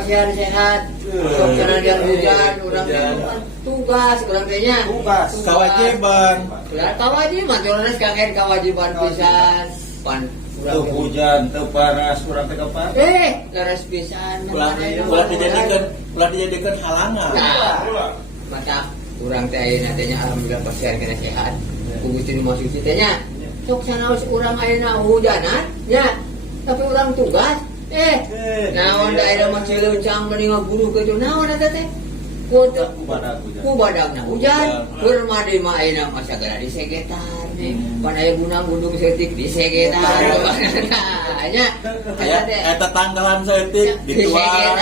pasihan sehat. Sok sana dia hujan, urang tugas urang teh nya. Tugas. Kewajiban. Ya kewajiban, terus kangen kewajiban pisan. Pan Tuh hujan, teu panas, urang teh kapan? leres pisan. Ulah dijadikan halangan. Nah, mata urang teh ayeuna teh nya alhamdulillah pasihan kena sehat. Ku Gusti Nu Maha Suci teh nya. Sok sanaos urang ayeuna hujanan nya. Tapi urang tugas naon daerah mah cileuncang mending ngaguru ke itu naon eta teh? Ku badagna hujan, keur made mah ayeuna mah sagala disegetan. Pan aya gunang gundung seutik disegetan. Nya Eta tanggalan setik dituang.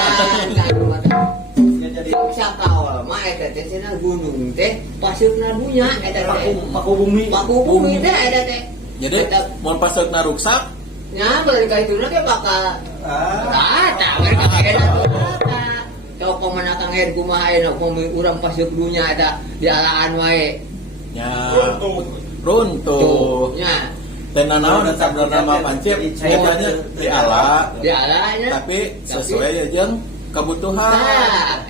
Jadi sakawal mah eta teh cenah gunung teh paseukna dunya eta teh. Paku bumi Teh eta teh. Jadi mun paseukna ruksak Nya balik ka ituna ge bakal tah mereka kena tuh. Kau pemenang head kumaha ayeuna urang paseuk dunya ada dialaan wae. nya runtuh. Nya Tena naon sabda nama pancip ngejanya dialanya tapi sesuai ya jeung kebutuhan.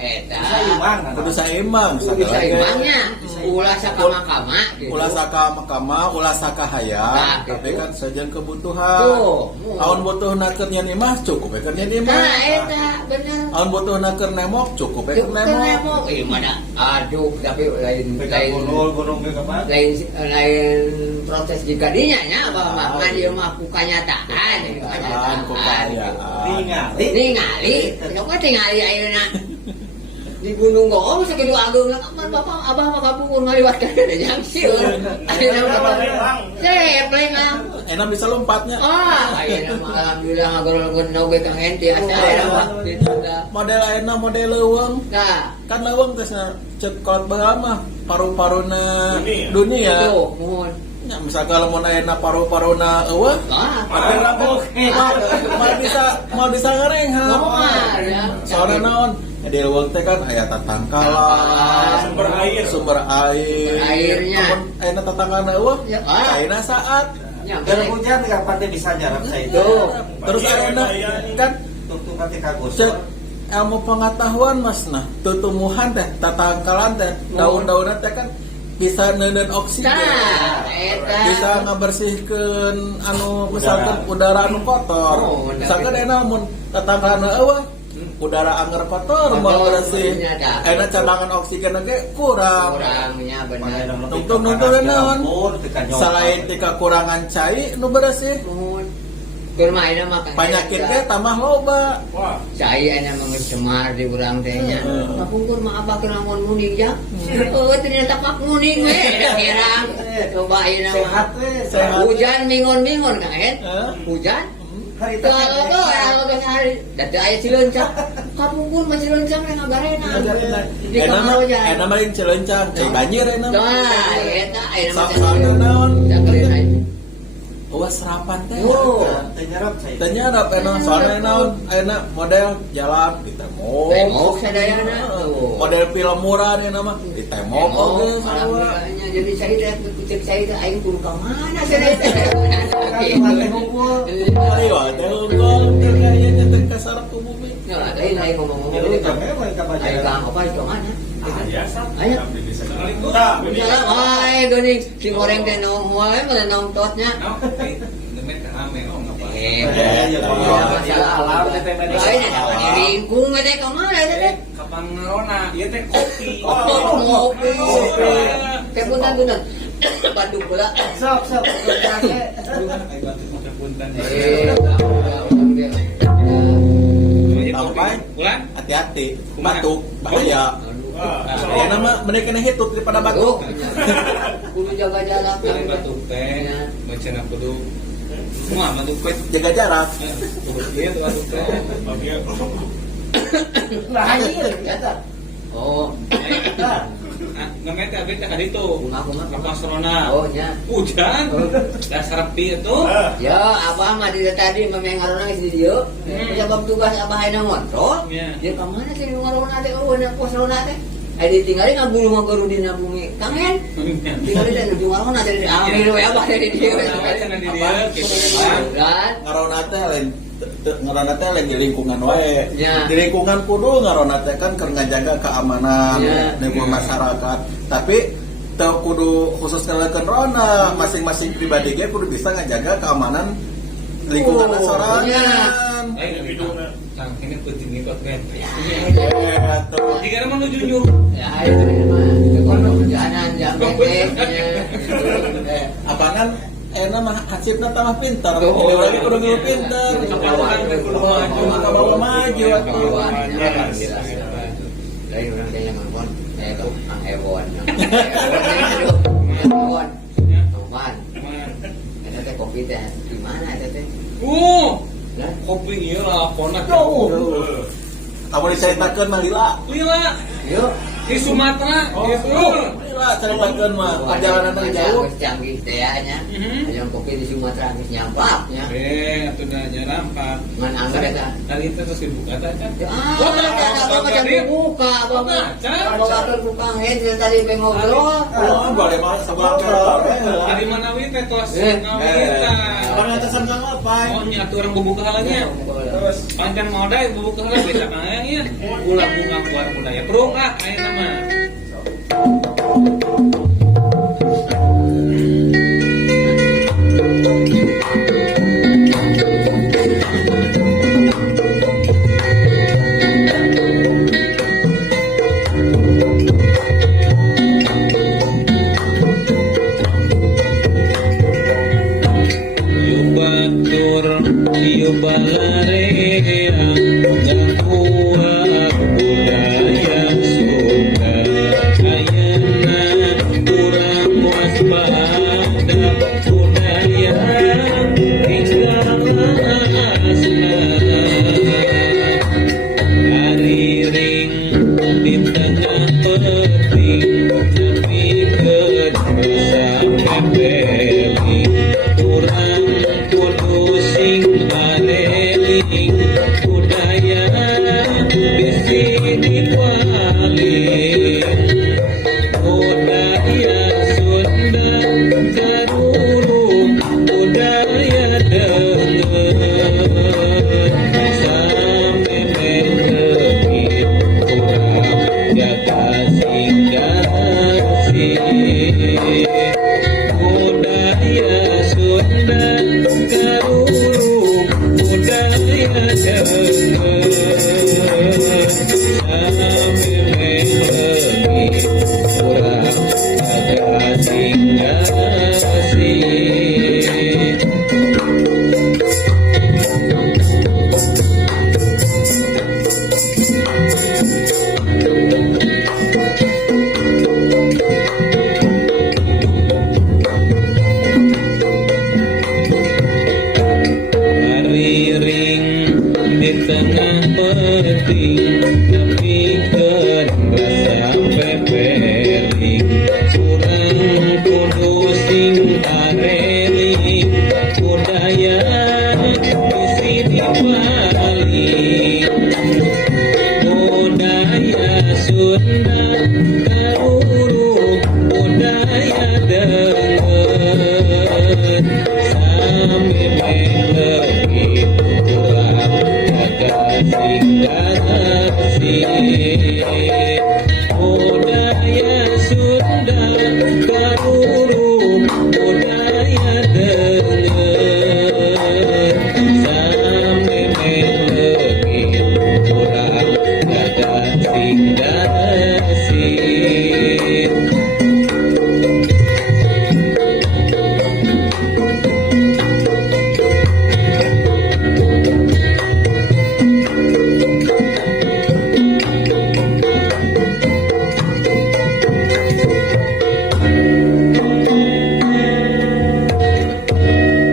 Eta Kudu saimbang saimbangnya. Ulah sakama-kama gitu. Ulah sakama-kama, ulah sakahaya, tapi kan sajian kebutuhan. Aun butuhna keur nyen imah cukup we keur nyen imah. Nah, eta bener. Aun butuhna keur nemok cukup we keur nemok. Mana aduh tapi gunung ge kapan? lain proses jika dinya nya apa mah dia mah ku kanyataan ningali coba tingali ayeuna di gunung gong sakitu ageung kan bapak abah mah kapung ngaliwatkeun ada jangsieur ayeuna mah lengang Enak bisa lompatnya. Ayeuna mah alhamdulillah ngagolongkeun oge ka henteu asa ayeuna mah Model ayeuna model leuweung. nah Kan leuweung geus cekot baheula mah paru-paruna dunia. tuh mohon Ya misalkan lamun ayeuna paru-paruna eueuh, mau bisa ngarengha. Soalnya naon? Di leuweung teh kan aya tatangkalan, sumber air. Airnya. Namun ayeuna tatangkalan eueuh, ayeuna saat. Keur hujan kapan teh bisa jarak saya itu. Terus ayeuna kan Tuk teh kagos. cek ilmu pengetahuan masna tutumuhan teh tatangkalan teh daun-daunan teh kan bisa neuneun oksigen. Bisa ngabersihkeun anu misalkan udara anu kotor. Misalkan ayeuna mun tatangkalan eueuh udara anggar kotor mau bersih. Ayeuna cadangan oksigen ge kurangnya bener. Nungtung naon? Selain ti kakurangan cai nu bersih. Keur mah ayeuna mah Penyakit ge tambah loba. Cai ayeuna mah cemar di urang teh nya. Kapungkur mah abah keur lamun muning ya. Ternyata pak muning we kirang. Coba ayeuna mah Sehat. hujan mingon-mingon kan hujan Harita kalau hari dan aya cileuncang kapungkur mah cileuncang yang ngagarena di kamar aja Enak mah cileuncang, cai banjir enak. eta ayeuna mah Soalnya naon? jakeun aja Eueuh serapan teh. teh nyerap saya. Teh nyarap enak soalnya naon? Ayeuna model jalan ditemok. temok sadayana Model film murah enak mah ditemok oge sarua. alhamdulillahnya jadi saya teh kucek saya teh aing kudu ka mana sadaya teh Ayo teh unggul teh kayaknya teh kasarap ku bumi. ya lain aing ngomong-ngomong Jadi itu kami mau ke aing Bajaran. ka apa itu mana Biasa. Ayo. Tah, Jalan, wae gini si goreng teh nong wae mah nong totnya. demen ka ame ngapa. Masalah alam teh teh teh. Ayo dah ringkung teh ka mana teh? Kapan ngerona, ieu teh kopi. Kopi. Teh punten. Bandung pula. Sok. Punten. Sampai Pulang. hati-hati batuk bahaya. Ya nama mereka kena hitut daripada batuk. Kudu jaga jarak. Kali batuk teh, mencena kudu semua batuk teh. Jaga jarak. Kudu ieu tuh batuk teh. Nah, ieu eta. Oh, Ngemet teh abis teh ka ditu. aku mah Ka Pasrona. Oh nya. Hujan. Dasar api itu. Ya, abah mah di tadi memengarona geus di dieu. Sabab tugas abah ayeuna ngontrol. Iya. Dia ka mana sih ngarona teh eueuh na posrona teh? Adi tinggali ngaguru dina bumi. Kangen. Tinggali teh nu ngarona teh di ambil we abah dari dieu. Di dia, gitu. Dan Ngarona teh lain ngaranna teh lagi lingkungan wae. Ya. Di lingkungan kudu ngaranna teh kan keur ngajaga keamanan Ya. lingkungan masyarakat. Tapi teu kudu khusus ngalekeun rona, masing-masing pribadi ge kudu bisa ngajaga keamanan lingkungan sorangan. Cang ini penting nih kok kan. Tuh. Jika menuju nyuruh. Ya itu mah itu kono kerjaanan jam pendeknya. Apaan enak mah hasilnya tambah pintar. Tuh. Ini lagi kudu ngilu pintar. Kudu maju. Kudu maju atuh. Dari orang kaya ngomong, itu ang ewon. Ewon. Tuhan. Ada teh kopi teh di mana ada teh? Lah, Kopi iya lah, ponak. Kamu diceritakeun mah lila. Lila, yuk. di Sumatera, gitu. Lila ceritakeun mah perjalanan teh jauh. Canggih teh nya. Mhm. Yang kopi di Sumatera geus nyampaknya. Atuh dah jalan Pak. Ngan anggar eta. Tadi itu terus dibuka kan? Apa macam buka, Bang. Kalau atur buka ngene tadi pe ngobrol. Oh, boleh banget sebelah kereta. Dari mana wi teh tos? Eh, Pangatesan Kang Opay. Oh nya atuh orang bubuka halanya. Terus Pancen modal bubuka halang beda kaya ieu. Ulah bunga kuar budaya. Perung ah aya nama. Yubatur yubalareang ngakuat budaya Sunda ayana kurang waspada budaya tinggal asna hariring di tengah peting tapi kedosan kepeli kurang kudu sing aleling budaya bisi dipaling budaya Sunda karurung budaya deungeun sampai menegit kurang jaga singgasi budaya Sunda karurung budaya deungeun sampai menegit kurang jaga singgasi. Hariring di tengah peting tapi kan sampai pering kurang kudu sing areling budaya bisi dipaling budaya Sunda karurung budaya deungeun sampai menegit kurang jaga singgasi budaya Sunda karurung budaya deungeun sampai menegit kurang jaga singgasi.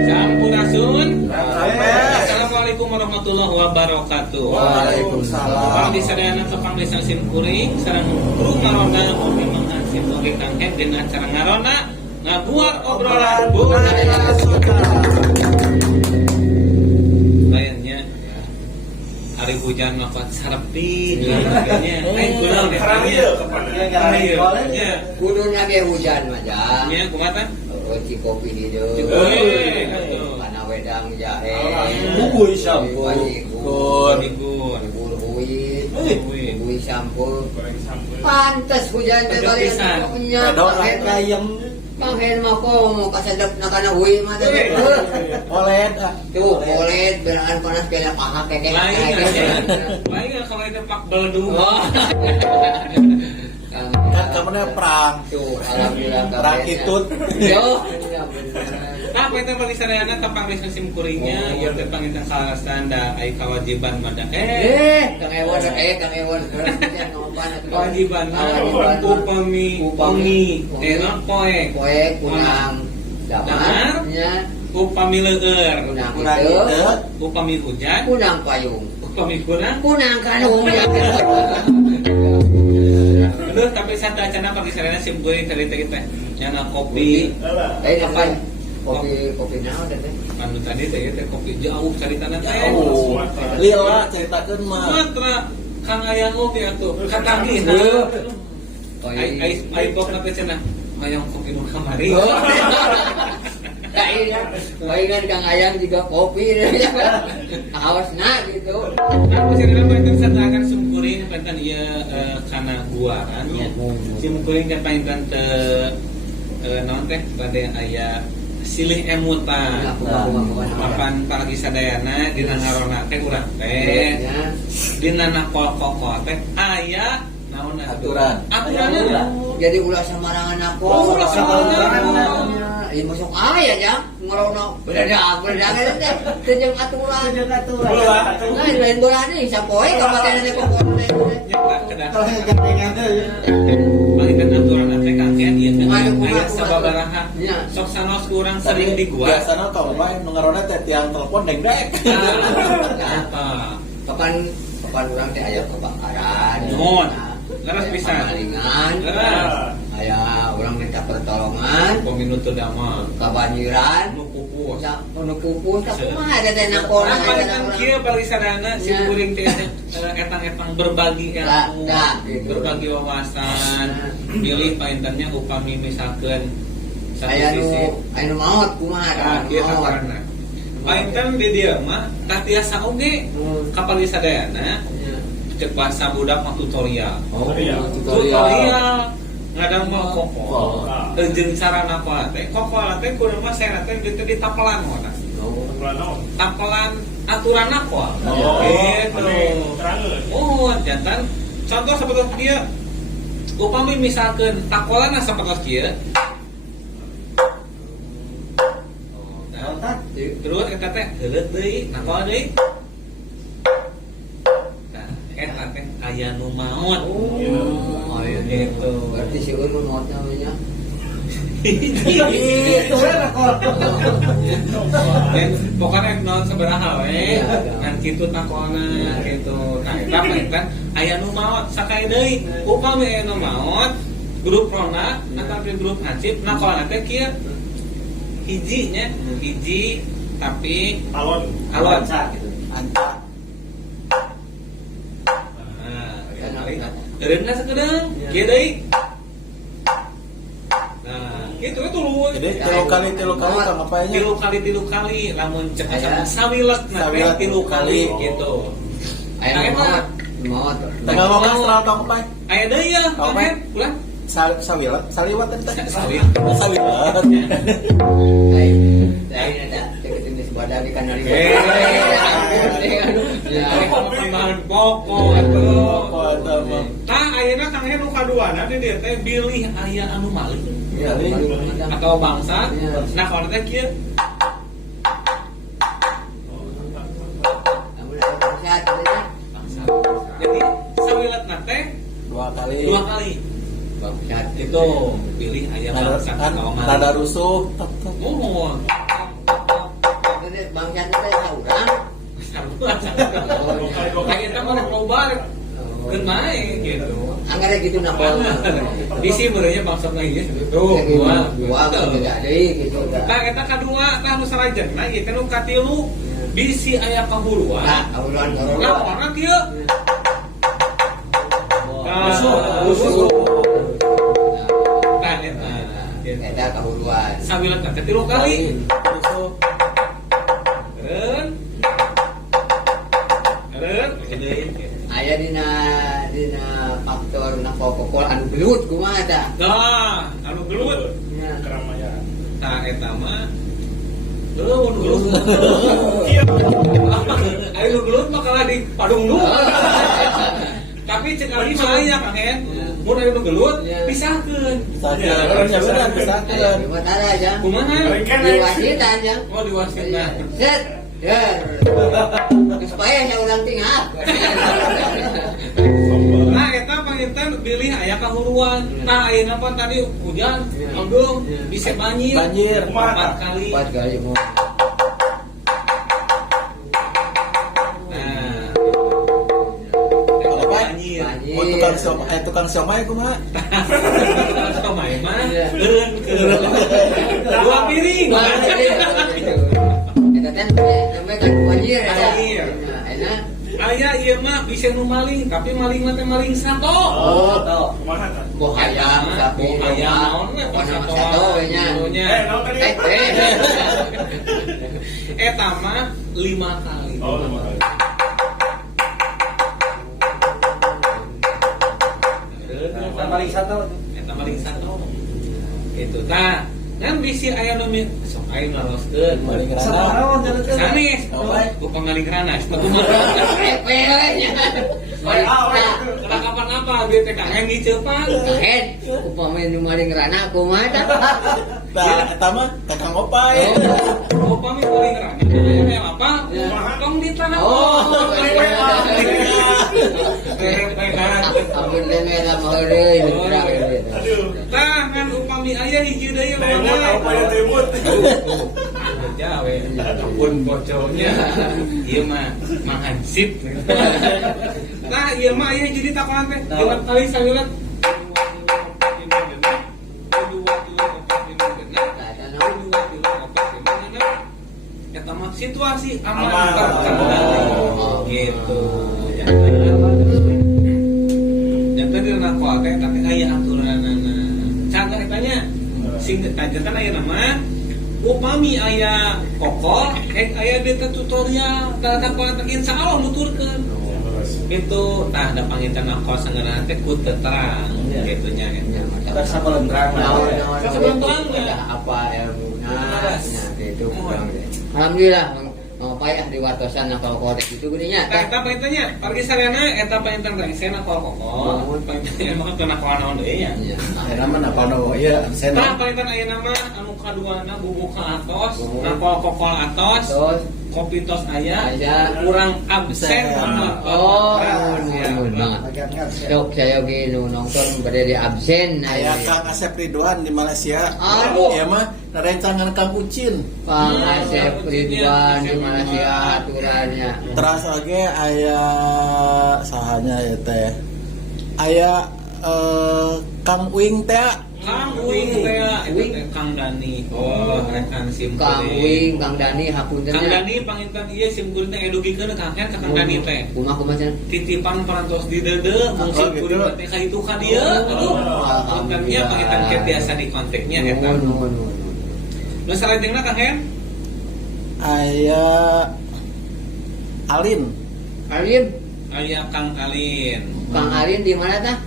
Sampurasun. Assalamualaikum warahmatullahi wabarakatuh. Waalaikumsalam. Kalau di sadayana tukang desa simkuring sareng guru ngaronda kopi mangan simkuring Kang Hep dina acara ngaronda ngabuat obrolan budaya Sunda. Lainnya hari hujan mapat sarepi makanya lain kulang deh ya. Kudunya ge hujan mah jang. Nya kumaha? Ci kopi di deui. Ci kopi, atuh. Kana weda ayang jahe, Bubui sampul. Kun. Igun. bubur buih, Buih. buih sampul. Goreng sambal. Pantes hujan teh Pedok kalian pisan. punya Pedok pahen Ayam. pahen mah kok mau kasadap na kana buih mah teh. Oled ah. Tuh, boleh beraan panas kena paha keke. Lain lain kalau itu pak beldu. Oh. Kan kamu perang. Tuh, alhamdulillah Perang itut. Yo. Nah, apa itu bagi sadayana kapang desa sim kuringnya, ieu teh pangitan kalasan da ai kewajiban mada. Kang Ewon, Kang Ewon. Kewajiban Kewajiban. upami non poe Poe kunang damar nya upami leueur kunang Kunang itu itu. upami hujan kunang payung upami kurang kunang kanung ya. bener tapi sadayana bagi sadayana sim kuring tadi teh nya kopi Apa? Kopi naon teh? anu tadi teh kopi jauh caritana teh Oh, lila ceritakeun mah. matra kang aya kopi atuh katangina ai pokna teh cenah hayang kopi nu kamari Kaingan Kang Ayang juga kopi awasna gitu. Nah, maksudnya apa itu sedangkan sumkuring pantan ieu kana guaran nya. Sumkuring kan pantan teh naon teh bade aya silih emutan. Papan paragi sadayana dina ngarona teh urang teh. Dina nakol-kokol teh aya naon Aturan. Aturanna. Jadi ulah samarangan aku. Ulah samarangan. Ieu masuk aya ya ngerono. Bedadak teh teh jeung aturan. Nah, lain bolane sapoe kapakeun teh pokokna teh. Nya kedah. Kalau yang gantengan teh. Pangitan aturan teh kangkean ieu teh Aduh, aya kumaha. sababaraha. Nya. Sok sanos urang sering di gua. Biasana kalau mah nu ngarona teh tiang telepon deng-deng. Ah. Kapan urang teh aya kebakaran. Nuhun. Leres pisan. Kamalingan. Leres. Aya urang minta pertolongan. Peminutu dama. Kabanjiran. Nu pupus. Ya, nu pupus tak kumaha ada teh nakona Nah, palingan kieu bagi sadana si Ya. kuring teh etang-etang berbagi ilmu, Nah, gitu. berbagi wawasan, pilih paintennya upami misalkeun satu aya sisi. nu maot kumaha Nah, kieu sabarna. Painten di dieu mah tah tiasa oge kapali sadayana cek bahasa budak mah tutorial. Oh, Tutorial ngadang mah koko. Oh. Jeung carana apa teh? Koko teh kudu mah saya teh di tapelan mah. Tapelan aturan apa? Gitu. Oh, jantan. Contoh seperti dia. Upami misalkan takolan seperti dia. Nah, terus eta teh heuleut deui, nakola deui. Nah, eta teh aya nu maot. Oh, iya Gitu. Berarti si Unu maot namanya. Itu lah kalau. Dan pokoknya naon sabaraha we, Iya, iya. ngan kitu takolna gitu. Nah, eta mah aya nu maot sakali deui. Upami aya nu maot, grup rona ataupun grup hansip, nakolna teh kieu hiji nya, hiji tapi Alon. alon. Gitu. Anca. Nah,eureunna sakedeung, kieu deui. Nah, gitu itu lu. Jadi tilu kali kan apanya? Tilu kali lamun cek Aya. sawilet na teh Sawilet tilu kali Oh. gitu. Aya nu maot. Maot. Tengah ngomong setelah tong apa? Aya deui ya, Apa? Bang Hen, ulah. Sawilat, saliwat teh. Sawilat. Sawilat. Lain ada deketin di sebadan di kanan ini. Ya, tambahan pokok atuh. Apa eta mah? Tah ayeuna Kang Hen nu kaduana di dieu teh bilih aya anu malih Ya, atau bangsa. Ya. Nah, kalau teh kieu bangsa. Jadi sawiletna teh 2 kali. 2 kali. Itu pilih aya bangsa atau malih. Rada rusuh. Oh, Bang Jan teh saurang. kayak kita mau global kan main gitu. Anggar gitu napol. Isi beureunya maksudna ieu tuh dua. Dua beda deui gitu. Tah eta kadua tah nu sarajengna ieu teh nu katilu bisi aya kahuluan. Nah, awulan Laporna kieu. Rusuh. Tah eta. Eta kahuluan. Sawilet teh 3 kali. Rusuh. dina faktor na kokokol anu belut kumaha tah. Nah, anu gelut. Nya. Keramaian. Nah, eta mah gelut. Ayo gelut mah kalah di padung lu. Tapi cek abi mah aya Kang En. Mun aya nu gelut pisahkeun. Pisahkeun. Ya benar pisahkeun. Buat ada aja. Kumaha? Diwasitan aja. Oh, diwasitna. Set. Der. Supaya saya ulang tinggal. Nah, eta panginten pilih aya kahuruan. Nah, ayeuna pan tadi hujan, manggung, bisa banjir. Banjir. 4 kali. 4 kali mau. Nah. Apa? Banjir. Mau tukang somai kumaha? Somai mah eureun keur. Dua piring. Kita kan sampai kan banjir ya. Banjir. Enak. Aya ieu mah bisa nu maling, tapi maling mah teh maling sato. Oh, tahu. Kumaha tah? Boh ayam, sapi, ayam naon we nama satu nya. Naon tadi? Eta mah 5 kali. Oh, 5 kali. Paling satu. Eta maling sato. Itu tah. Kan bisi aya nu sok aya naroskeun. Maling rana. Sanis. Baik. Bukan maling ranas, tapi mah. Epelnya. Kalau kapan apa dia teh kangen di Jepang. Kahen, upama nu maling rana kumaha tah? Nah, eta mah kakang opai. Oh, pami maling rana. Aya apa? Tong ditahan. Oh, ampun teh mera mah deui. Tah kan upami aya hiji deui Temut apa ya temut? Jawa, ampun bocornya. Ieu mah mahansip. Nah, ieu mah aya jadi takonan teh. Genep kali saeuleut. Eta mah situasi aman terkendali. Gitu. Jangan dina kuat teh tapi aya aturanana. Caga etanya sing jantan aya nama upami aya kokol, aya deta tutorial, kada kuat insyaallah nuturkeun. Itu tah da panginten kos sangeuna teh ku teu terang kitu nya. Terus apa lembrang? Apa ilmuna? Nah, itu kurang deh. Alhamdulillah mau payah di wartosan nakal korek itu geunya. Tah eta pangintennya pergi sarana eta panginten rengsena kokol, panginten mah teu nakoan naon deui nya. Iya. Akhirnya mah napano ieu Tah sena. panginten aya nama anu kaduana bubuk ka atos, nakol kokol atos, Terus kopi tos aya, Aya. kurang absen Absen. mah. oh, Ya. mun banget. Sok saya ge nu nonton bade di absen Aya Kang Asep Ridwan di Malaysia. Aduh. Ya mah rencangan Kang Ucin. Kang Asep Ridwan di Malaysia aturannya. Terus lagi aya sahanya ya teh. Aya Kang Uing teh. Kang Uing teh itu teh Kang Dani. Oh, rekan sim Kang Wing, Kang Dani hapunten. Kang Dani panginten ieu sim kuring teh edugikeun Kang Hen ka Kang Dani teh. Kumaha Titipan parantos di deudeu mungkin Oh, gitu. kuring teh ka itu ka dieu. Aduh, pangintennya panginten ke biasa di kontaknya eta. Nu salajengna Kang Hen? Aya Alin. Alin, Aya Kang Alin. Kang Alin di mana tah?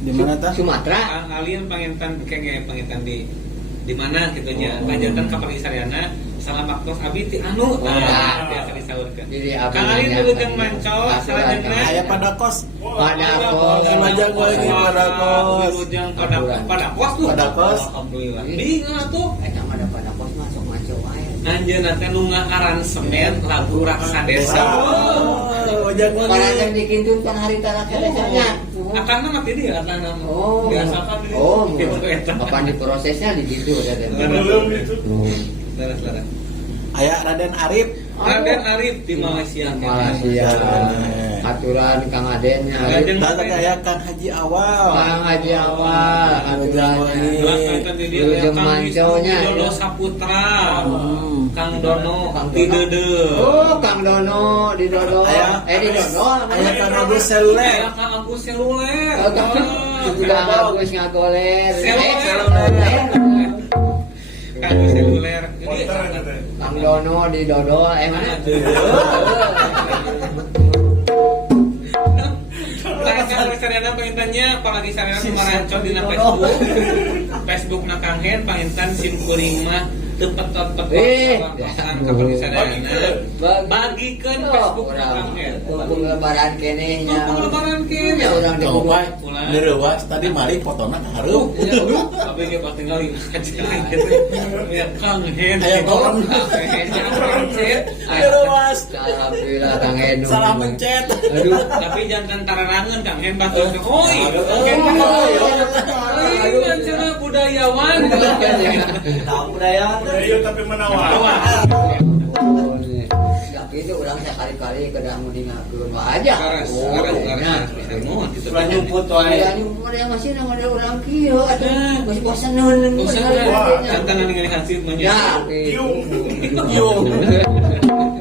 Di mana tah? Sumatera. Kang Alin panginten kenge panginten di mana gitu nya. Panjenengan ka Parisariana salah baktos abi ti anu. Nah, biasa disaurkeun. Jadi Kang Alin dulu jeung manco salajengna. Aya pada kos. Pada kos. Lumajang gue lagi pada kos. Wilujeng pada kos tuh. Pada kos. Alhamdulillah. Bingung atuh. Eta mah pada kos masuk masuk wae. Anjeunna teh nu ngaransemen lagu Raksa Desa. Ojang gue. Para yang dikintun kan hari tarak desanya. Akan nama tadi ya, akan nama. Oh. Biasa kan di. Oh, Gitu, eta. kapan diprosesnya di situ ada. Belum itu. Saudara-saudara. Aya Raden Arif. Raden Arif di Malaysia. Malaysia. Aturan Kang Adennya. Raden Dan aya Kang Haji Awal. Kang Haji Awal aturannya. Wilujeng manconya. Dono Saputra. Hmm. Kang Dono Kang di Dono. Dede. Oh, Kang Dono di Dodo. Di Dodo. Aya Kang Agus Seluler. Aya Kang Agus Seluler. Oh, Kang Agus ngagoler. Seluler. Kang Agus Seluler. Jadi Kang Dono di Dodo. Mana? Tanya sarana pangintannya apalagi sarana marancon dina Facebook. Facebook na Kang Hen pangintan sim kuring mah teu petot-petot pasan kapal sarana. Bagikeun Facebook na Kang Hen. Tunggu lebaran kene nya. Tunggu lebaran kene. Urang di Kau kumaha. Pak, direwas tadi mari fotona kahareup. Tapi ge pas tinggal aja ya Kang Hen. Aya orang direwas. Alhamdulillah Kang Enu. Salah mencet. Aduh. Tapi jangan tararangan Kang Hen batur. Oi, Kang Hen. Ayo cara budayawan. Tahu budaya. Budaya tapi menawan. Tapi itu orang sekali-kali kedah mau dingakeun mah aja. Sekarang Sudah nyumput wae. Ya nyumput ya masih nang ada orang kieu atuh. Masih bosaneun. jantan ningali hasil Ya, Yung.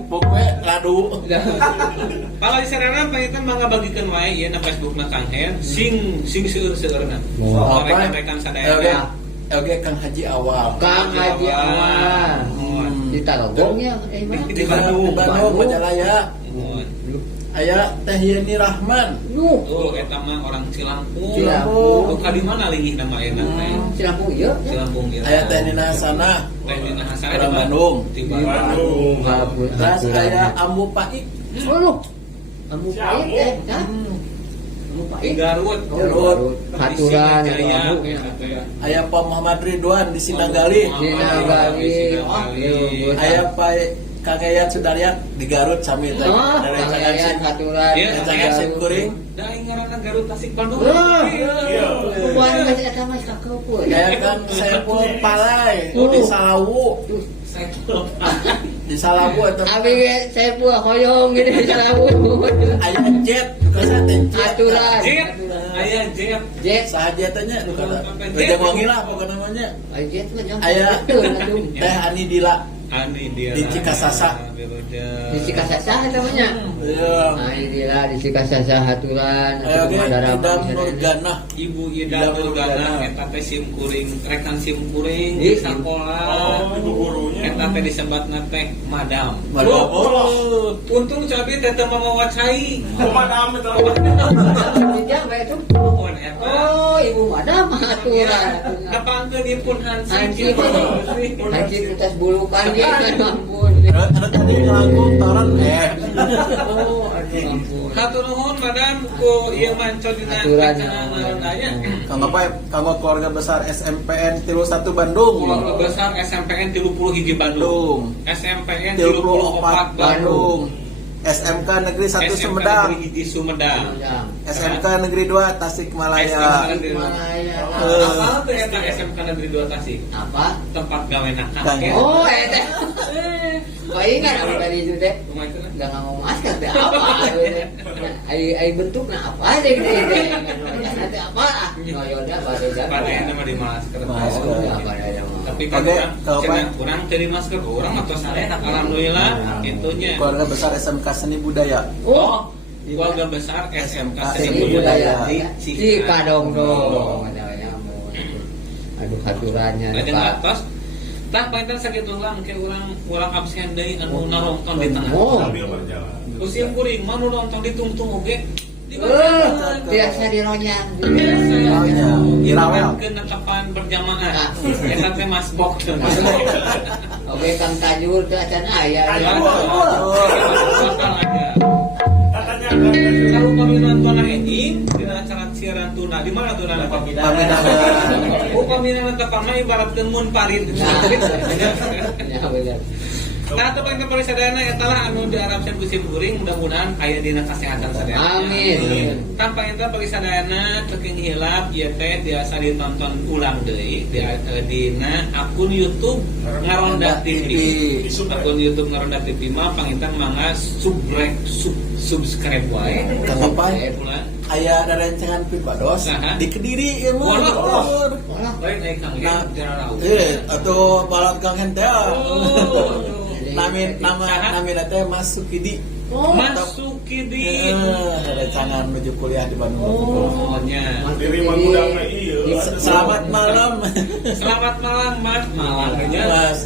Pokoknya ngadu. Kalau di sarana pangitan mangga bagikeun wae ieu na Facebook na Kang Hen sing seueur-seueurna. Rekan-rekan sadaya. Oke, Kang Haji Awal. Kang Haji Awal. Di Talogongnya mana? Di Bandung. Bandung, Majalaya. Aya Teh Yeni Rahman. Nuh, Oh, eta mah orang Cilampung. Cilampung. Buka di mana leuwih nama ayeuna teh? Cilampung ieu. Cilampung ieu. Aya Teh Nina Hasana. Teh Nina Hasana Orang Bandung. Di Di Bandung. Bandung. Terus aya Ambu Paik. Oh, Amu Pait teh, kan? Amu Di Pait. Garut. Garut. Haturan Di Jaya. Amu. Aya Pak Muhammad Ridwan di Sinanggali. Di Nagali. Oh, iya. Aya Pak Kang Yayat Sudaryat di Garut sami teh. Oh, Dari Kang Jangan Yayat haturan. Iya, Sim, Jangan Sim kuring. Da ngaranna Garut Tasik Bandung. Oh, Iya. buat masih eta mah kakeupeun. Aya Kang Saiful Palai di Salawu. Di Salawu eta. Abi saya buah hoyong gitu salah Aya Jet, kasa teh Jet. aturan. Jet. Aya Jet. Jet. Sahaja tanya lu kata. Jet. Jangan lah pokoknya namanya. Ay, jet mah jangan. Aya Betul, aduh. Teh Ani Dila. Ani dia. Di Cikasasa. Di Cikasasa namanya. Iya. Ay, dila di Cikasasa haturan. Aya Atuh ge Madara. Idam Nurgana. Ibu Ida Nurgana eta teh sim kuring, rekan sim kuring Di di sakola. Oh, ibu gurunya. Eta teh disebatna teh Madam. Oh. Untung cabe teh teu mawacai. Madam itu. Tidak, baik itu. Nuhun eta. Oh, ibu madam aturan. Napangkeun impun Hansip. Hansip. Hansip atas bulukan dia kan ampun. Ada tadi ngelakuin toran Oh, aduh ampun. Hatur nuhun Madam ku ieu mancot dina Aturan. acara ngaranaya. Kang apa ya? Kanggo keluarga besar SMPN 31 Bandung. Keluarga besar SMPN 31 Bandung. SMPN 34 34 Bandung. Bandung. SMK Negeri 1 SMK Sumedang. Negeri 1 Sumedang. SMK Negeri 2 Tasikmalaya. Malaya. Apa tuh eta SMK Negeri 2 Tasik? Apa? Tempat gaweana Kang. kakek. Oh, eta. Kau ingat apa tadi itu teh? Rumah itu kan? Enggak ngomong masker teh apa? Ai bentukna apa deh deh. Nanti apa? No yaudah pada Pada yang nama di masker. Masker. Apa ada. Tapi kan Oke, kalau cenah Pak? kurang jadi masker orang atau saya alhamdulillah itunya. Keluarga besar SMK Seni Budaya. Oh, keluarga besar SMK Seni Seni Budaya. Budaya di Si kadong dong. Aduh haturannya Ada Pak. atas. Tah painten sakitu ulang ke ulang absen deui anu narongton di tengah. Oh. Sambil berjalan. Usim kuring mah nu nonton ditungtung oge. Biasa dironyang. Oh iya, Irawel. Ke netepan berjamaah. Eta teh masbok. Oke Kang Tajur teh acan aya. Katanya Kalau kami nonton anjing di acara siaran tuna di mana tuna? Paminaga. Oh paminangan tepangna ibaratkeun mun parit. Ya benar. Nah, itu paling kepala sadayana eta lah anu diharapkeun ku sim kuring mudah-mudahan aya dina kasehatan sadayana. Amin. Tanpa itu bagi sadayana teuking hilap ieu teh biasa ditonton ulang deui dina akun YouTube Ngaronda TV. Akun YouTube Ngaronda TV mah panginten mangga subscribe wae. Kang apa? Ulah. Aya rerencangan pipados Saha? di Kediri ieu mah. Walah. Lain aya Kang Nah, Jara Raul. atau balat Kang Hente. Oh. Nami teh Mas Sukidi. Masuki di Rerencangan menuju kuliah di Bandung. Oh, nya. diri mangudangna ieu. Selamat malam. Selamat malam Mas. Malamnya Mas.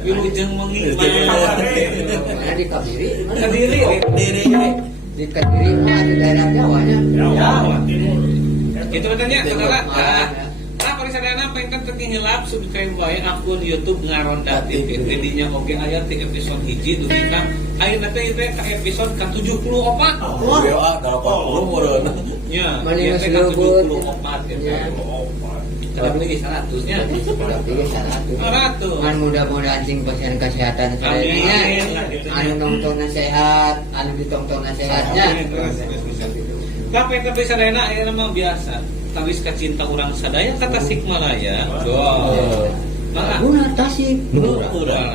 Wilujeng wengi Mana di Kabiri? Di mana? Kediri. Diri Di di Kediri mah di daerah Jawanya. Jawa Timur. Itu katanya Timur. saudara. Nah, parisadana pengen tertinggalap subscribe wae akun YouTube Ngaronda TV. Jadinya oke aya ti episode hiji dugi ka ayeuna teh ieu ka episode ka 74. WA kalau 40 meureun. Nya, Mani ieu geus teh ka leubeut. 74 Ya. Tapi lagi 100 nya. Tapi 100. 100. Kan mudah-mudahan sing pasien kesehatan Amin. saya anu nongtongna sehat, anu ditongtongna sehatnya. Tapi tapi sadayana aya mah biasa. Tawis kacinta urang sadaya ka Tasikmalaya. Guna Tasik. Urang.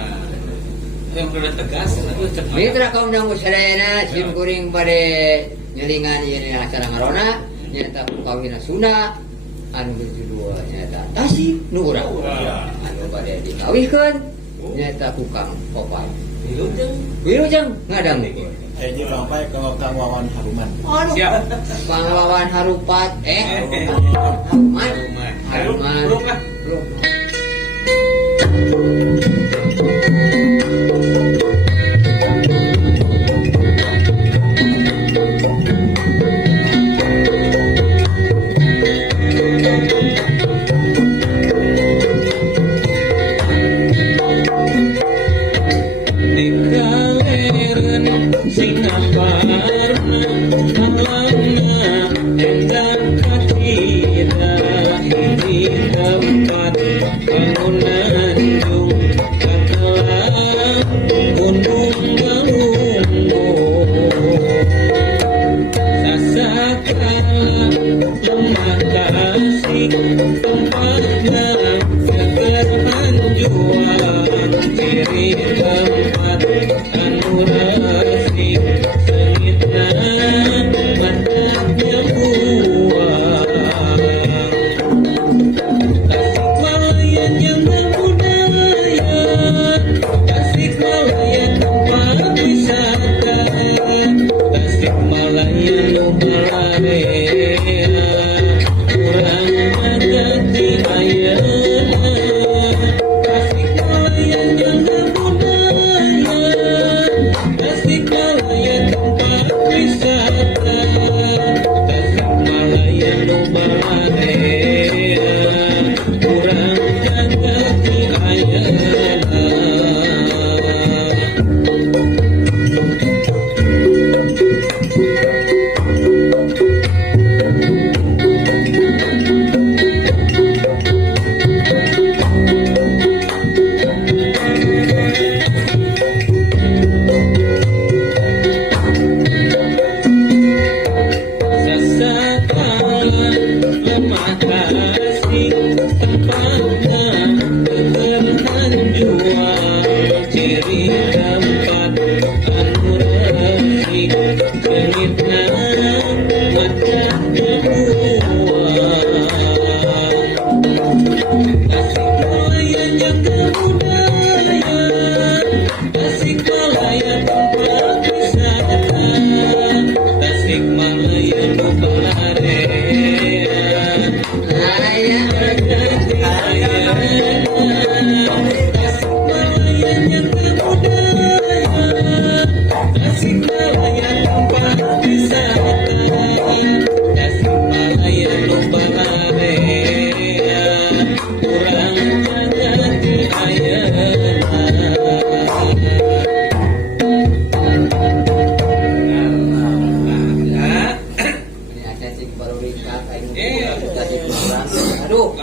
Yang rada tegas atuh cek. Mitra kaum nanggu sadayana sim kuring pada nyelingan ieu dina acara ngarona nyata kawina Sunda anu berjudul nyata Tasik nu urang. Anu pada dikawihkeun nyata ku Kang Popay. Wilujeng ngadang. Ini sampai ke Kang Wawan Haruman. Anu Siap. Pahlawan Harupat Haruman. Belum lah. Belum.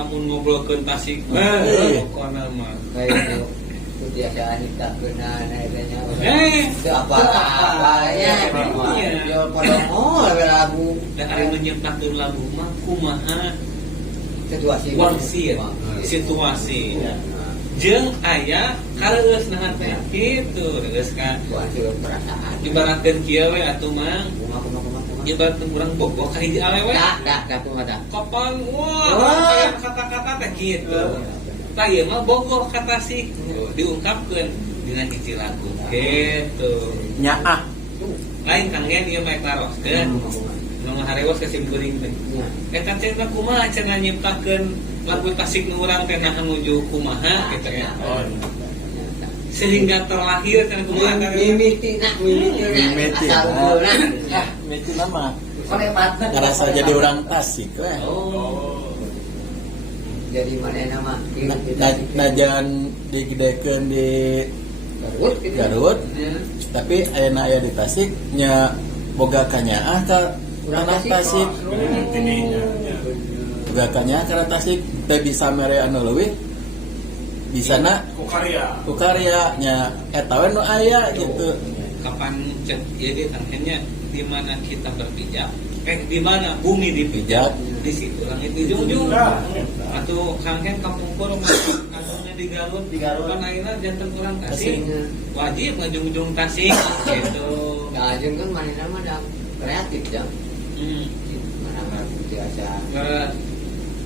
Lamun ngobrolkeun Tasik pokona mah. Kayak kebiasaan kita kena naiknya Itu apa-apanya jual podong lagu Dan ada menyebutkan lagu mah kumaha situasi situasi jeung aya kareus nahan teh kitu geus ka perasaan ibaratkeun kieu we atuh mang ibaratkeun urang bogoh ka hiji awewe dah kumaha kapan wah kata-kata teh kitu tah ieu mah bogoh ka Tasik diungkapkeun dina hiji lagu kitu Nyaah. lain kanggen ieu mah klaroskeun nu ngaharewas ka simkuring teh eta cenah kumaha cenah nyiptakeun lagu Tasik nu urang teh nah nuju kumaha gitu ya sehingga terlahir kan kumaha kan Mimiti asal unggulna. Ah, itu nama. Oleh mata. Ngerasa jadi orang Tasik weh. oh Jadi mana nama? Najan digedekeun di Garut gitu. Garut, Ya. tapi ayeuna aya di Tasik nya boga kanyaah ka Urang tanah Tasik. Intinya. Boga kanyaah ka Tasik teh bisa mere anu leuwih. Bisana Kukarya. ku karya nya eta we nu aya gitu. kapan cek ya dia tangkanya di mana kita berpijak di mana bumi dipijak di situ langit di ujung atau kangken kampung kurung kampungnya di Garut kan akhirnya jantan kurang Tasik wajib ngajung-ujung Tasik gitu Nah, jeung kan mana nama dah kreatif jang. Mana biasa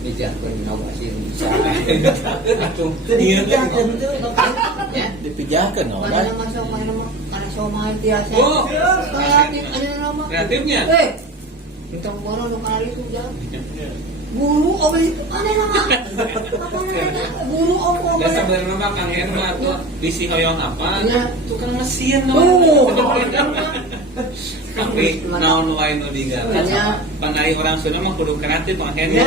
dijahkeun inovasi bisa. atuh iya kan Ya. Dipijahkeun Mana orang. nama karena somai biasa. Oh. Kreatif ada nama. kreatifnya Kita kemarin lu kali itu jang. Guru apa itu? Ada nama. Apa namanya? Guru apa? dan sebenarnya mah Kang Hen mah tuh bisi hoyong apa Iya. tukang mesin Oh. tapi naon wae nu digawe Makanya- panai orang Sunda mah kudu kreatif Kang Hen Ya.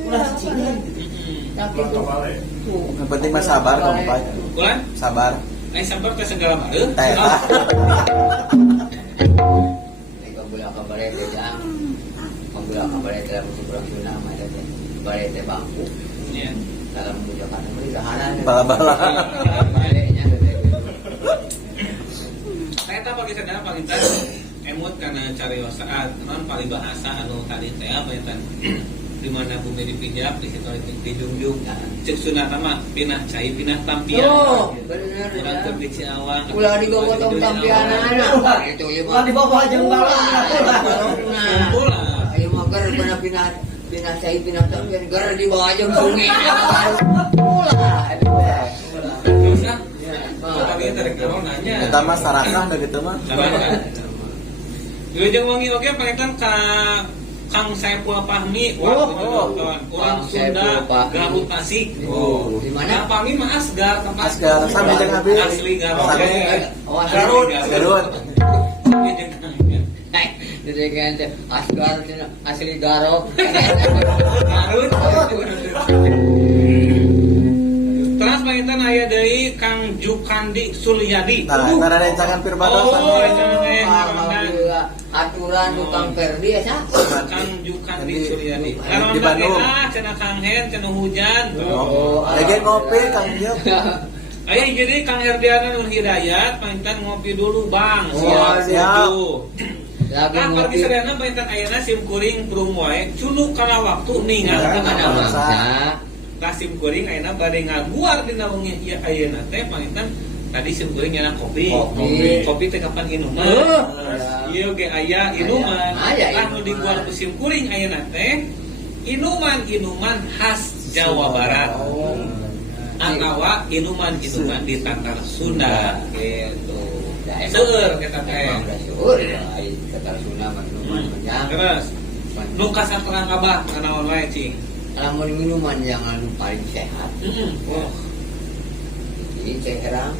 Ulah cicing. Tapi Pulang ke Bale. tuh. Yang penting mah sabar kompai. Kulan Sabar. sabar teh segala meureun Teh. Kabula kabare teh jang. Kabula kabare teh musuh kurang Sunda mah teh. Bare teh bangku. Iya. Dalam bujakan mah gaharan. Bala-bala. Balenya teh. Saya tak pakai sadar paling tadi emot karena cariosaan non paling bahasa anu tadi teh apa ya tan di mana bumi dipijak di situ dijunjung cek sunat mah pinah cai pinah tampian Oh, bener urang ya. teu di Ciawang Ulah digogotong tampianana. Itu ieu Ulah dibawa jeung balongna. kumpul lah Ayo mah ger pinah cai pinah tampian ger dibawa jeung sungai. Ulah. terus ah coba dia tarik dorong nanya Eta mah sarakah da kitu mah. Wilujeng wangi oge pangitan ka Kang Saipul Fahmi waktu nonton orang Kang Sunda Saipul Fahmi. Garut Tasik. Di mana? Kang Fahmi mah Asgar tempat Asgar, sama jeung abi. asli Garut. Sama. Oh, Garut. Garut. Iya, jeung Kang. Jadi kan Asgar asli Garut. Garut. Terus pangitan aya deui Kang Jukandi Suryadi. Nah, eta rencangan Pirbados. Oh, Alhamdulillah. Aturan tukang perdi ya, Sa? Kang Jukandi Suryadi. Di Karena Bandung. cenah Kang Hen, cenah hujan. Oh, lagi ngopi Kang Diop. Ayo jadi Kang Herdiana Nur Hidayat, pangitan ngopi dulu Bang. Oh, siap. Setuju. Lagi Nah, pergi ngopi. sadayana pangitan ayeuna sim kuring prum wae, cunuk kana waktu ningal Ya, ka Mana mana. bangsa? Lah sim kuring ayeuna bade ngaguar dina wengi ieu ayeuna teh pangitan tadi sim kuring nyana kopi. Kopi. Kopi teh kapan inuman? Ieu ge aya inuman. Aya Anu inuman. diguar ku sim kuring ayeuna teh inuman khas Jawa Barat. Atawa inuman di tanah Sunda gitu. Seueur eta teh. Seueur ya, ai kata Sunda mah minuman menjang. Terus nu kasaterang kabah kanaon wae cing. Lamun minuman yang anu paling sehat, Oh. jadi cekerang.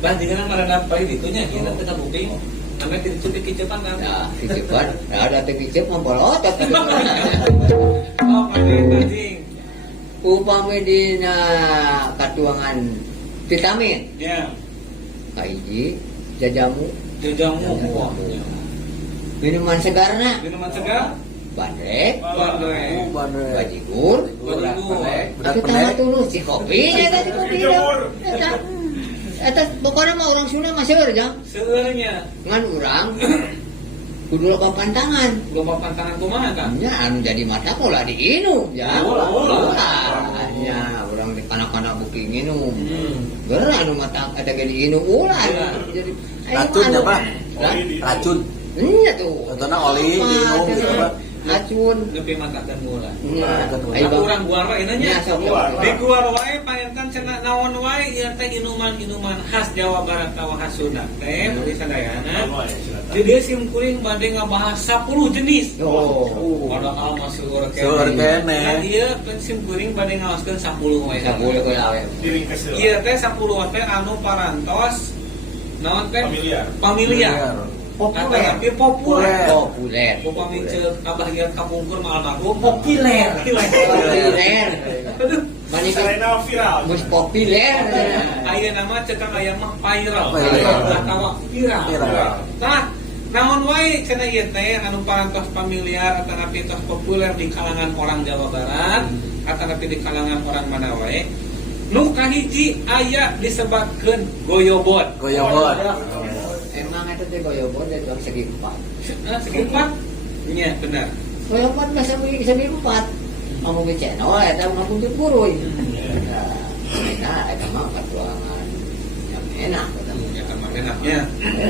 Bah jangan marana pai ditunya kita teh kabuping. Namanya dicupik kicepan kan. Nah, kiceupan, ada teh kicep mah bolot. Oh, mandi cing. Upami dina katuangan vitamin, Ya, kaiji, jajamu, jajamu. Wah. minuman segarna, Minuman segar. bandrek, Bandrek. Bandrek. bajigur, Bajigur. Budak itu pendek. tahu tulus si kopi, eta si kopi. Eta pokoknya mah orang Sunda mah seueur jang, Seurnya ngan urang kudu loba pantangan. lomba pantangan kumaha kan? Ya, anu jadi mata pola diinum ya. Ulah. Ya, orang di kanak-kanak booking minum. Hmm. Geura anu mata ada ge diinum ulah. Iya. Jadi Racun ya, Pak? Hah? Racun. Iya tuh. Contohnya oli, minum gitu, Pak. acun. nepi matakeun mula. Nah, Tapi urang guar wae nya nanya. sok. Di guar wae panentan cenah naon wae ieu teh inuman-inuman khas Jawa Barat tawa khas Sunda teh bari sadayana. Di dieu simkuring bade ngabahas 10 jenis. Oh. Padahal masih urang Seueur kene. Nah, ieu simkuring bade ngaoskeun 10 wae. Sabule kowe awe. Diringkes Ieu teh 10 teh anu parantos naon teh? familiar. Populer. Tapi populer. Populer. Upami ceuk abah lihat kapungkur mah almarhum Populer. Populer. Aduh, Mani kan Sarena viral. mus populer. aya nama cekang aya mah viral. Viral. Atawa viral. Viral. Tah, naon wae cenah ieu teh anu parantos familiar ataupun tos populer di kalangan orang Jawa Barat ataupun di kalangan orang mana wae. Nu kahiji aya disebutkeun goyobot. Goyobot. Emang itu teh goyobot dari orang segi empat. Segi empat? Iya, benar. Goyobot masa segi empat. Mau channel eta mah kudu buruy. Nah, eta mah perjuangan yang enak eta mah. Ya kan enaknya.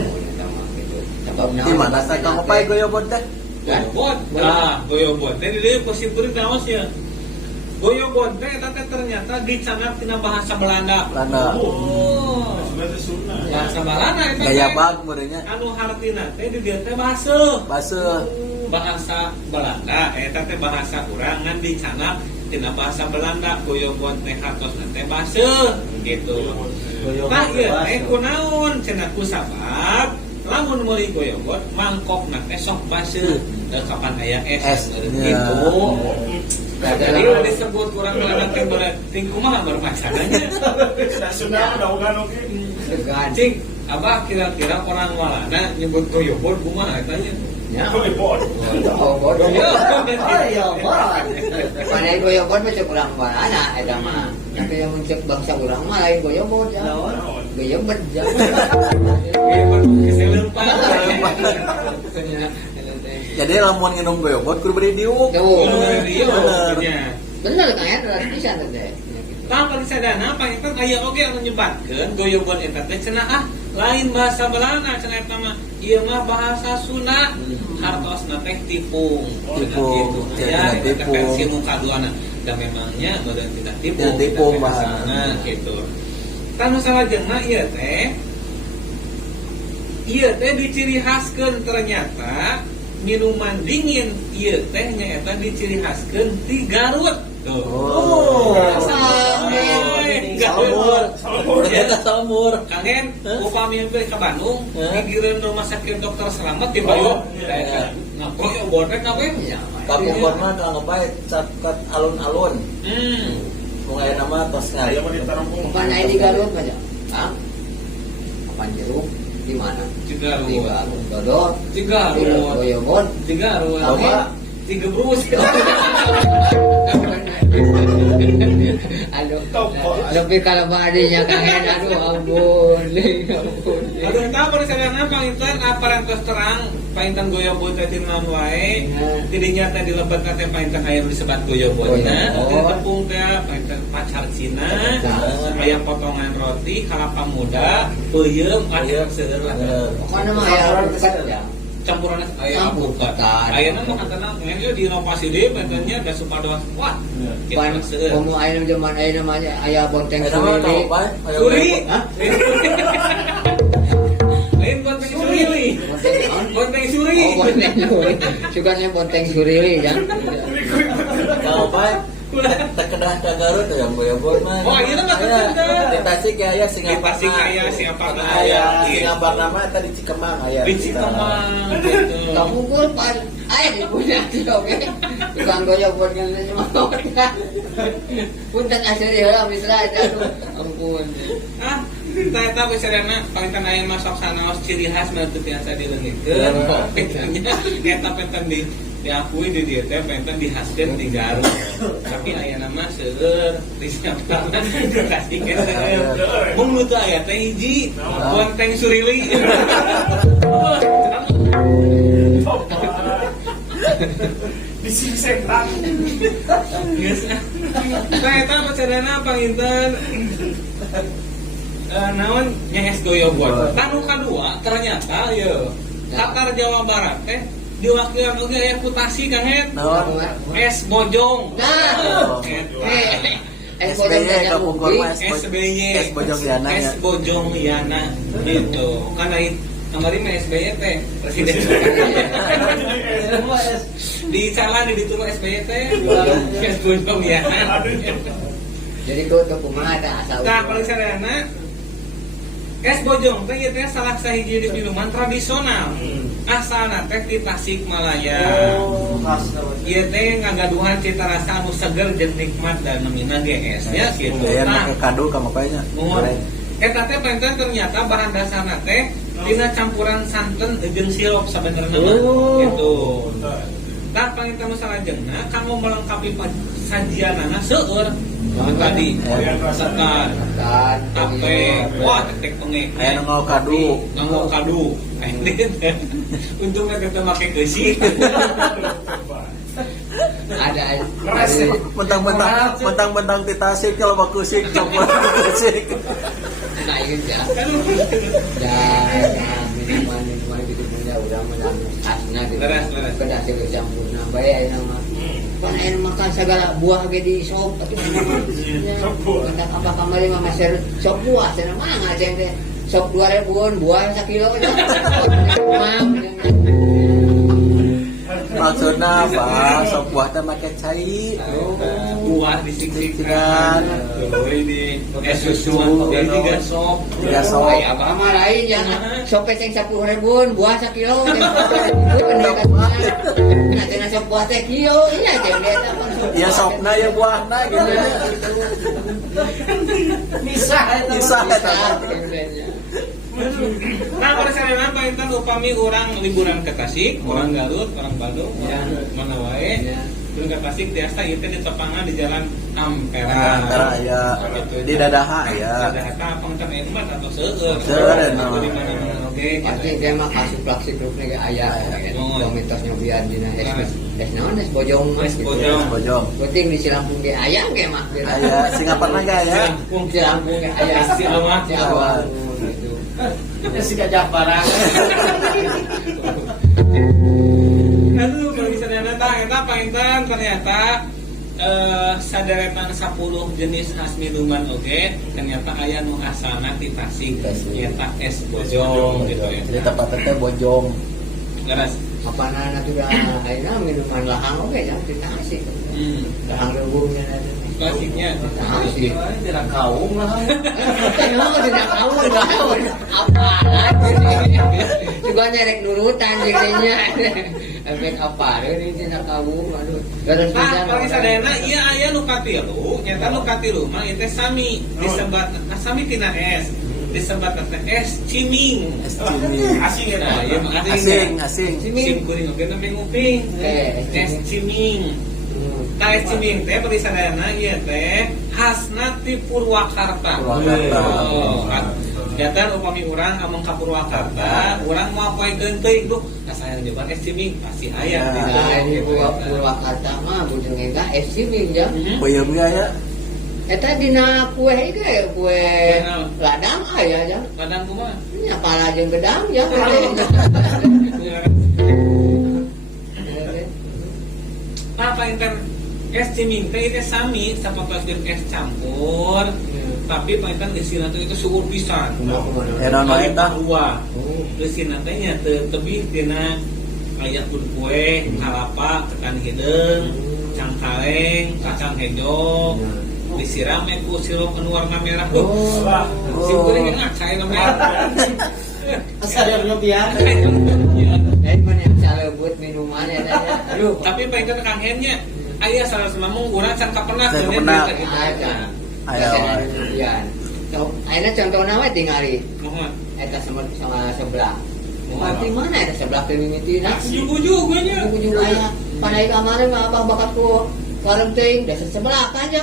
Eta mah gitu. Sebab Di mana teh Kang Opai goyobot teh? Goyobot. Nah, goyobot. Teh di dieu posipeureun naosnya. Goyobot teh eta teh ternyata dicanang tina bahasa Belanda. Belanda. Oh. Sebenarnya Sunda. Bahasa Belanda eta Gaya teh. bag meureunnya. Anu hartina teh di dieu teh bahasa. Bahasa Belanda eta teh bahasa urang ngan dicanang tina bahasa Belanda. Goyobot teh hartosna teh bahasa gitu. Nah, ieu teh kunaon cenah ku sabab lamun meuli goyobot mangkokna teh sok baseuh. Kapan aya es gitu. Jadi udah disebut kurang melanjutkan berarti kumaha berpacarannya. Nah, Sunda udah ugan oke. Segan. Cing, abah kira-kira orang walana nyebut goyobot kumaha tanya. Ya. Goyobot. Goyobot. Oh iya, Bang. Mana goyobot mah cek urang barana eta mah. Tapi yang mencek bangsa urang mah lain goyobot ya. Goyobot ya. Goyobot keseleupan. Jadi lamun nginum goyobot kudu beri diuk. Tuh. Bener. Bener kan ya, terus bisa teh. Tanpa disadana apa itu aya oge anu nyebatkeun goyobot eta teh cenah lain bahasa Belanda cenah eta mah ieu mah bahasa Sunda. Hartosna teh tipung. Tipung. Ya, Tipung. versi muka duana. Dan memangnya model tidak tipung. Ya, tipung Tidak bahasa. sana, gitu. Tanu salajengna ieu teh diciri khaskeun ternyata minuman dingin ieu teh nyaeta diciri khaskeun di Garut. Tuh. Oh. Garut. Salmur. Eta salmur. Kangen upami teh ka Bandung, Hah? pikireun rumah sakit Dokter Slamet di Bayu. iya. Ngapoe bonek kabeh. Ya. Tapi buat mah Kang Opai caket alun-alun. Hmm. Mun aya nama tos Aya ngari. mah di Tarampung. Bukan naik di Garut aja. Hah? Kapan jeruk? Di mana? Di Garut. Garut. Dodot. Di Garut. Goyobot. Di Garut. Bapak. Di Gebrus. Aduh. Topol. Lebih kalau adanya kangen aduh ampun. Ampun. Aduh entah pada sadana panginten aparantos terang panginten goyobot teh naon wae. Tidinya teh dilebet teh panginten aya disebat goyobotna. Goyobot. Di tepung teh panginten pacar Cina. Aya potongan roti, kalapa muda, peuyeum, aya seueur lah. Pokoknya mah ya dekat ya. Campuran aya Alpukat. Ayeuna mah katana ngeuneuh diinovasi deui pantennya da supados wah. Pan Kitu seueur. komo aya zaman aya namanya aya bonteng Eta mah Kang suri. Opai. aya Suri. goyobot. Hah? Lain bonteng suri. Bonteng naon? Bonteng suri. Oh, bonteng suri. Sukanya bonteng surili ya. Kang Opai. Terkedah ke Garut ya goyobot mah. Oh, iya mah terkedah. Di Tasik ya aya Singaparna. Di Tasik aya, Singaparna aya. aya. Singaparna mah eta di Cikemang aya. Di Cikemang gitu. Kamu pun pan aya di punya sih oke. Tukang goyobot kan semua. Punten asli heula mitra eta aduh ampun. Ah, eta besadana panginten aya masuk sanaos ciri khas meureun biasa dileungitkeun. Pentennya eta penten diakui di dieu teh penten dihaskeun di Garut. Tapi aya nama seueur di Singaparna kasih ke seueur. Mun nu teu aya teh hiji bonteng surili. Disinfektan. Geus. Nah, eta besadana panginten naon nya es goyobot. Tanu kadua ternyata ye Tatar Jawa Barat teh diwakilan oge aya kutasi Kang Het. Naon? Es bojong. Nah. SBY kapungkur mah SBY. Es Bojong Yana ya. Es Bojong Yana gitu. Karena kemarin mah SBY teh presiden. Di calan di ditu SBY teh Es Bojong Yana. Jadi kau tuh kumaha ada asal. Nah, kalau sarana es bojong teh ieu teh salah sahiji jenis minuman tradisional. Asalna teh di Tasikmalaya. Ieu teh ngagaduhan cita rasa anu seger jeung nikmat dan namina ge es ya gitu. Aya Nah, make kado ka mapanya. eta teh pancen ternyata bahan dasarna teh dina campuran santen jeung sirup sabenerna mah gitu. Tah panginten salajengna kanggo melengkapi sajianana seueur tadi sekat tape wah tek pengek Aya nu kado. nganggo kadu untungnya kita make keusik Ada Mentang-mentang ti Tasik kalau mah kusik campur kusik. nah itu ya. Dan minuman gitu punya udah menang khasna gitu. Leres. Kedah sih campurna bae aya nama. Pan aya makan segala buah ge di sop atuh nama. Entak apa kamari mah maser sop buah cenah mangga ceng teh. Sop 2000 buah 1 kilo aja. Maksudna apa? Sop buah teh make cai. buah disik-sikan ini es susu ini juga sop Tiga sop. Ay, apa mah lain jangan sop peceng 10.000 buah 1 kilo. Nah, cenah sop buah teh kilo nya ceng dia teh. Ya sopna ya buahna gitu. Misah eta. Misah eta. nah pada sarana panginten upami orang liburan ke Tasik orang Garut orang Bandung orang mana wae turun ke Tasik biasa ieu teh di tepangan di jalan Ampera Antara ya di Dadaha ya. Dadaha panginten ieu mah atau seueur Seueur, nah. di mana-mana oge Pasti dia mah kasuplak-supluknya ge aya komunitas nyobian dina es naon es bojong Es bojong. Bojong. penting di Cilampung ge aya ge mah Aya Singaparna ge aya. di Cilampung ge aya Si Awak. Si Awak gitu. Si gajah barang. Aduh, kalau bisa eta panginten ternyata sadaretan 10 jenis khas minuman oge ternyata aya nu asalna ti Tasik nyata es bojong gitu ya. Jadi tepatnya teh Bojong. Garas. Apana tuh dah ayeuna minuman lahang oge yang di Tasik. Lahang leuweungnya ada. Klasiknya Tasik. Tidak kaum lah. Emang tidak tahu apa juga nyerek nurutan jadinya efek apa ini tidak tahu aduh terus kalau sadayana ieu aya nu katilu nyata nu katilu mah ieu teh sami disebat sami tina es disebat teh es ciming Asing ya. nah ieu mah Asing. sim kuring oge nembe nguping es ciming nah es ciming teh bari sadayana ieu teh khasna ti Purwakarta. Nyata upami urang among ka Purwakarta, urang mau poekeun teuing duh, kasayang nyoba es ciming pasti aya di nah ini Purwakarta mah bujeng enggak es ciming jam Peuyeum ge aya. eta dina kue ge kue ladang aya jam kadang kumaha. nya pala jeung gedang ya Apa inter es ciming teh itu sami sapapakeun es campur, tapi paintan isina teh itu suur pisan. Ya naon wae tah. Dua. Isina teh nya teu tebih tina aya kue, kalapa, ketan hideung, cangkaleng, kacang hijau, disiram ku sirup anu warna merah tuh. Si kuring enak saya merah. Asal dia nyobian. dari mana yang calebut minumannya aduh Tapi paintan Kang Hennya aya salah semamung urang can kapernah Can kemudian kapernah. kita ada Aya wae. ayeuna contohna we tingali mohon. eta sama sebelah Di mana ada sebelah teh mimitina Ujung-ujung gue nya. ujung aya pada kemarin mah abah bakat ku kalem teuing da sebelah aja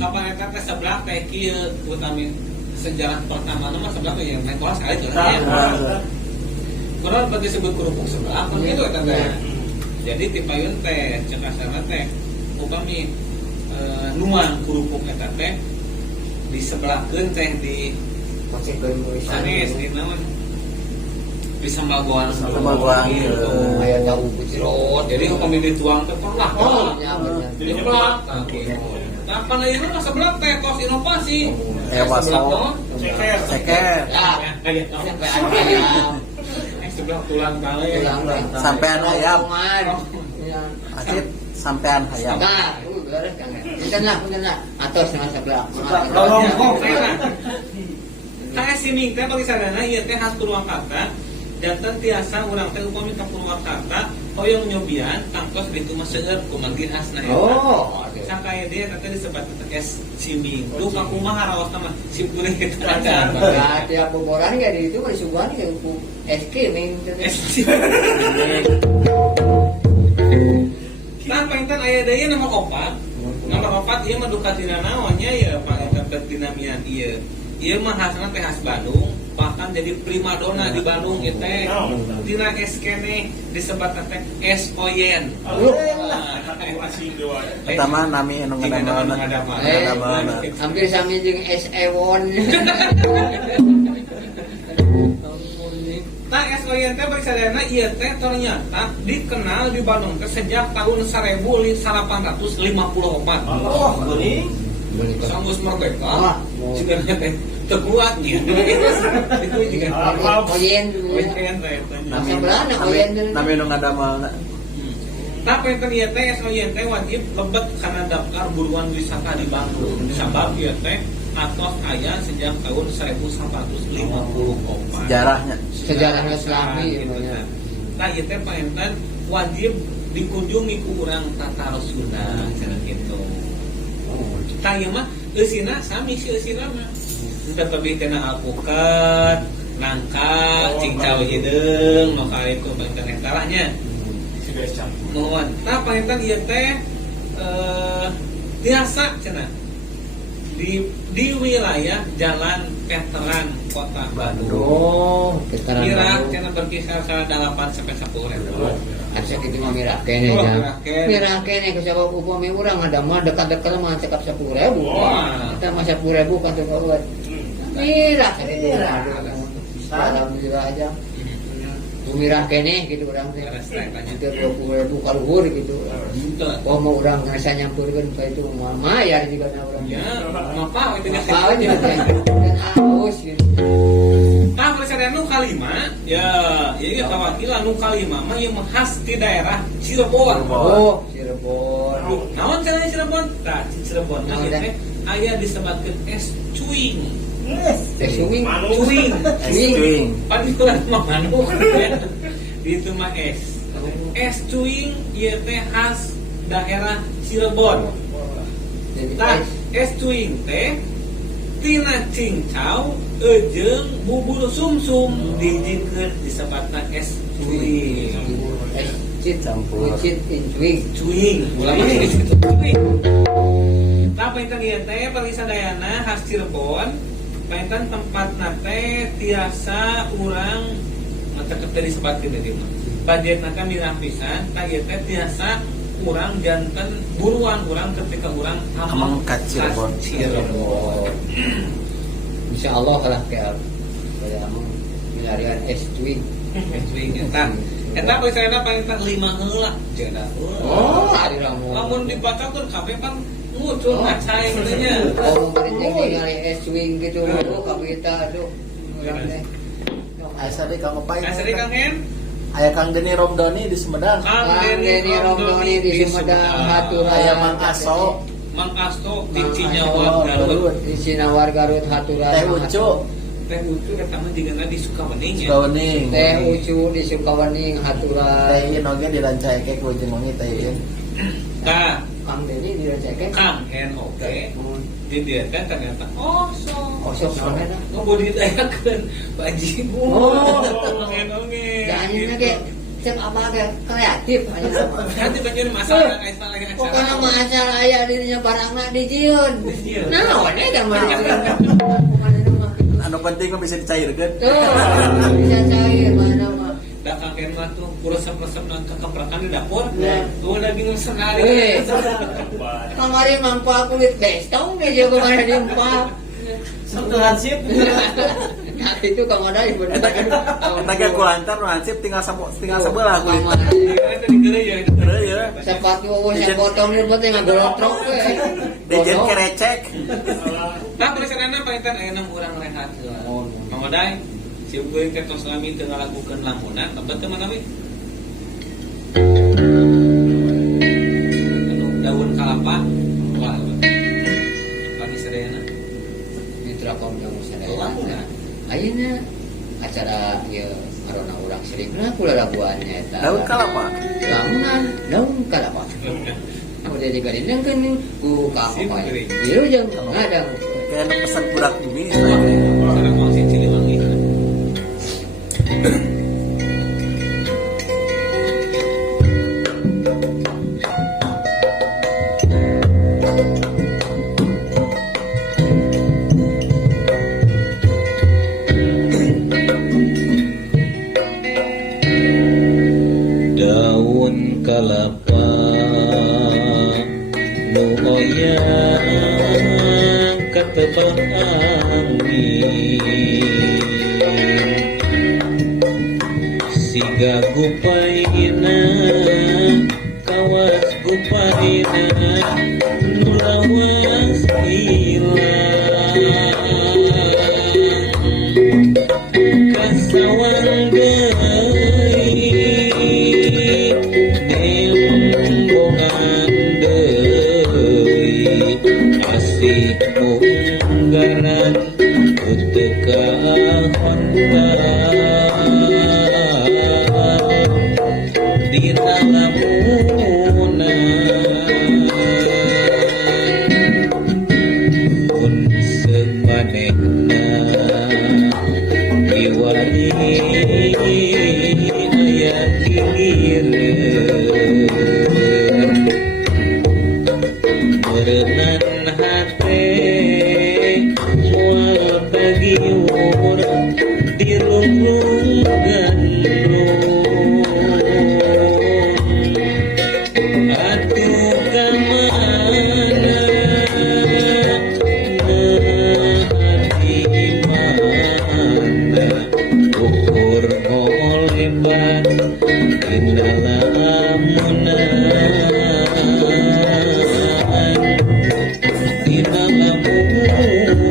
Kapan eta teh sebelah teh kieu utami sejarah pertama nama sebelah yang naik kelas kali itu ya. Kurang bagi sebut kerupuk sebelah kan gitu eta teh. Jadi tipayun teh cekasana teh upami nuang kerupuk eta teh disebelahkeun teh di sanes di naon bisa melakukan Sambal goang. Kayak tahu kucirot. jadi hukum dituang teh lah. Oh, ya benar. Jadi nyeblak. Kapan aja mah sebelah teh kos inovasi. Baso. Ceker. Ceker. Ya, Kayak sampai ayam. sebelah tulang kali. Sampean ayam. Ya. Acit sampean ayam. Nah, beres kan. Punten lah. Atos dengan sebelah. Tah siming teh bagi sadana ieu teh khas Purwakarta. Janten tiasa urang teh upami ka Purwakarta hoyong nyobian tangkos ditu mah seueur kumaha khasna eta. Oh, Sakaya dia teh disebut es siming. Duh kakumaha raosna mah sim kuring eta ada. nah, tiap boboran ya di itu mah disuguhan ke es krim. Es Nah, painten aya deui nomor 4. Nomor 4 ieu mah duka tina naonnya ya painten dinamian ieu. Ieu mah khasna teh khas Bandung, bahkan jadi primadona di Bandung ieu teh. Tina es kene disebut teh es oyen. Asing dewa. Pertama nami anu ngadamana. Hampir sami jeung es ewon. Nah, es oyen teh bari sadayana ieu teh ternyata dikenal di Bandung teh sejak tahun 1854. Oh, geuning. Sanggus merdeka. Sebenarnya teh teu kuat nya. Itu juga Oyen. oyen teh. Sebelah oyen. Nami anu ngadamana. Tapi ieu teh es oyen teh wajib lebet karena daftar buruan wisata di Bandung. Sabab ieu teh atos aya sejak tahun 1454. Sejarahnya. Sejarahnya Islami Gitu, ya. Nah, ieu teh paentan wajib dikunjungi ku urang Tatar Sunda cenah kitu. Tah ieu mah eusina sami si eusina mah. Teu lebih tina alpukat, nangka, cincau hideung, nu ka itu paentan eta lah nya. Si becak. Mohon. Tah paentan ieu teh tiasa cenah di wilayah Jalan Veteran Kota Bandung. Oh, kita Kira cenah berkisar 8 sampai 10.000. Asa kitu mah mirah kene Oh, ya. mirah kene. Mirah kene ku sabab upami urang ada mah dekat-dekat mah cekap 10.000. Wah. Kita mah 10.000 kan tuh kawat. Mirah kene Mirah. Alhamdulillah aja. Mirah kene gitu urang teh. Beres teh tanya. Itu 20.000 kaluhur gitu. Henteu. Oh mau urang ngerasa nyampurkeun ka itu mah mayar juga na urang. Ya, ngapa itu Apa aja teh. Dan aus gitu. Nah, presiden nu kalima, ya, ini kawakilan nu kalima mah yang khas di daerah Cirebon. Oh, Cirebon. Naon cenah Cirebon? Tah, Cirebon mah Naon, teh aya disebutkeun es cuing. Teh suwing. Cuing. Swing. Panikulan mah manuk. Itu mah es. Es cuing ieu teh khas daerah Cirebon. Jadi Tah, es cuing teh tina cincau jeung bubur sumsum dijikeun disebutna es cuing. es cit Campur. cit incuing. Cuing, ulah mah disebut cuing. Tah painten ieu teh parisadayana khas Cirebon, painten tempatna teh tiasa urang mata teh disebutkeun tadi mah. Budgetna teh minah pisan, tah ieu teh tiasa urang janten buruan urang ketika urang Amang ka Cirebon. Cirebon. Insya Allah lah kayak milarian es cuing. Es cuing eta. Eta biasana paling tak 5 heula cenah. Oh, ari ramu. Lamun dibacakeun kabeh pan muncul ngacai teh nya. Oh, meureun ningali es cuing gitu. Oh, kabita aduh. Asa deui Kang Opay. Asri Kang Hen, Aya Kang Deni Romdoni di Sumedang. Kang Kang Deni Romdoni di Sumedang hatur Aya Mang Aso. Mang Asto di Cinyawar Garut. Di Sinawar Garut haturan. Teh Ucu. Teh Ucu eta mah jeung di Sukawening nya. Kauning. Teh Ucu di Sukawening haturan. Teh ieu oge dirancaike ku jeung wangi teh ieu. Tah, Kang Deni diracekeun. Kang Hen oke. Di dia teh ternyata Oh, sok naon eta? Ngubudidayakeun baji. Oh. Kang Hen oge. Dan ini ge cek apa ge kreatif aja. Nanti banjir masalah kayak lagi acara. Pokoknya mah asal aya dirinya barangna dijieun. Dijieun. Naon eta mah? Anu penting mah bisa dicairkeun. Tuh, bisa cair mana mah. Da kakek mah tuh resep-resep nang kekeprakan di dapur. Ya. Tuh daging senari. Kamari mangpa kulit bestong ge jago mana diempap. Sok hansip. Nah, itu kalau ada ibu Eta ge kulantar nu hansip tinggal sebelah kulit. Itu di gereja itu. Heureuy ya. sepatu yang potong ini penting ngambil lotrok we. Dejen kerecek. Tah tulisanana paintan aya 6 urang rehat. Mangodai si kuring teh tos lami teu ngalakukeun lamunan, tebet teu manawi. Anu daun kalapa. Wah. Pagi sadayana. Mitra kaum sadaya. Ayeuna acara ieu arona urang sirikna kula laguannya eta. Daun kalapa. Lamunan daun kalapa. Udah digadengkeun ku ka apa Sipri. ieu jeung ngadang. Kayak nu pesan budak bumi. Sareng wong sing Ciliwangi. Daun kalapa nu oyang katebak angin siga gupaina kawas gupaina nu lawas ilang kasawang dembongan deui asih unggaran uteka hontan dina lamunan pun semanehna diwali aya kieureun meureunnan hate moal bagiur dirunggung gandrung atuh kamana hati mana ukur ngoleban dina lamunan dina lamunan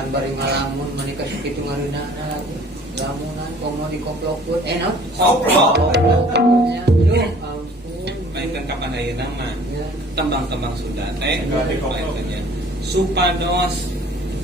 misalkan bari ngalamun menikah sakitu ngareunana lagi lamunan komo dikoplokkeun no Koplok. ya ampun Mainkan kapan ayeuna mah ya tembang-tembang Sunda teh Tinggal di koplok. mainkannya supados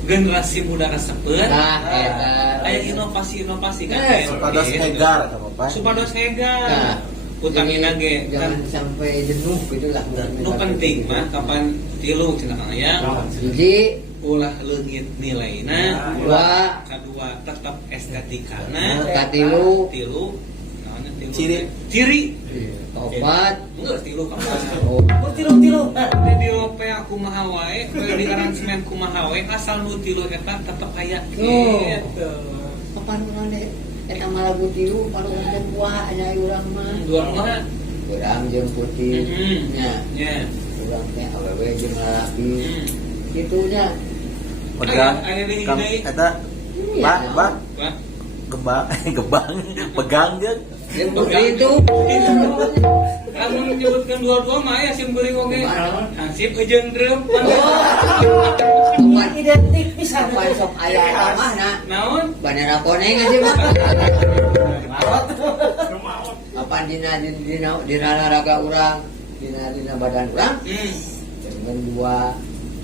generasi muda kasepeut nah eta aya inovasi-inovasi kan Supados egar apa Pak? supados Nah, egar utamina ge jangan kan sampai jenuh gitu lah nu penting mah kapan tilu cenah Kang aya hiji ulah leungit nilaina dua kadua tetep estetikana katilu tilu naonnya tilu Ciri. ciri opat enggak tilu kamu oh Tilu. teh di lope kumaha wae di aransemen kumaha wae asal nu tilu eta tetep aya gitu kapan urang deh eta mah lagu tilu kalau urang buah aya urang mah dua mah urang jeung putih nya nya urang teh awewe jeung lalaki gitunya Pegang Aya di Kang deui. eta Iya, Pak Wah, gebang gebang pegang jeung jeung putih itu lamun menyebutkan dua-dua mah aya sim geuring oge hansip eujeun dreum kapan Identik bisa. kapan sok aya eta mah na naon bandara koneng aja mah Kemauan. kapan dina raga urang dina badan urang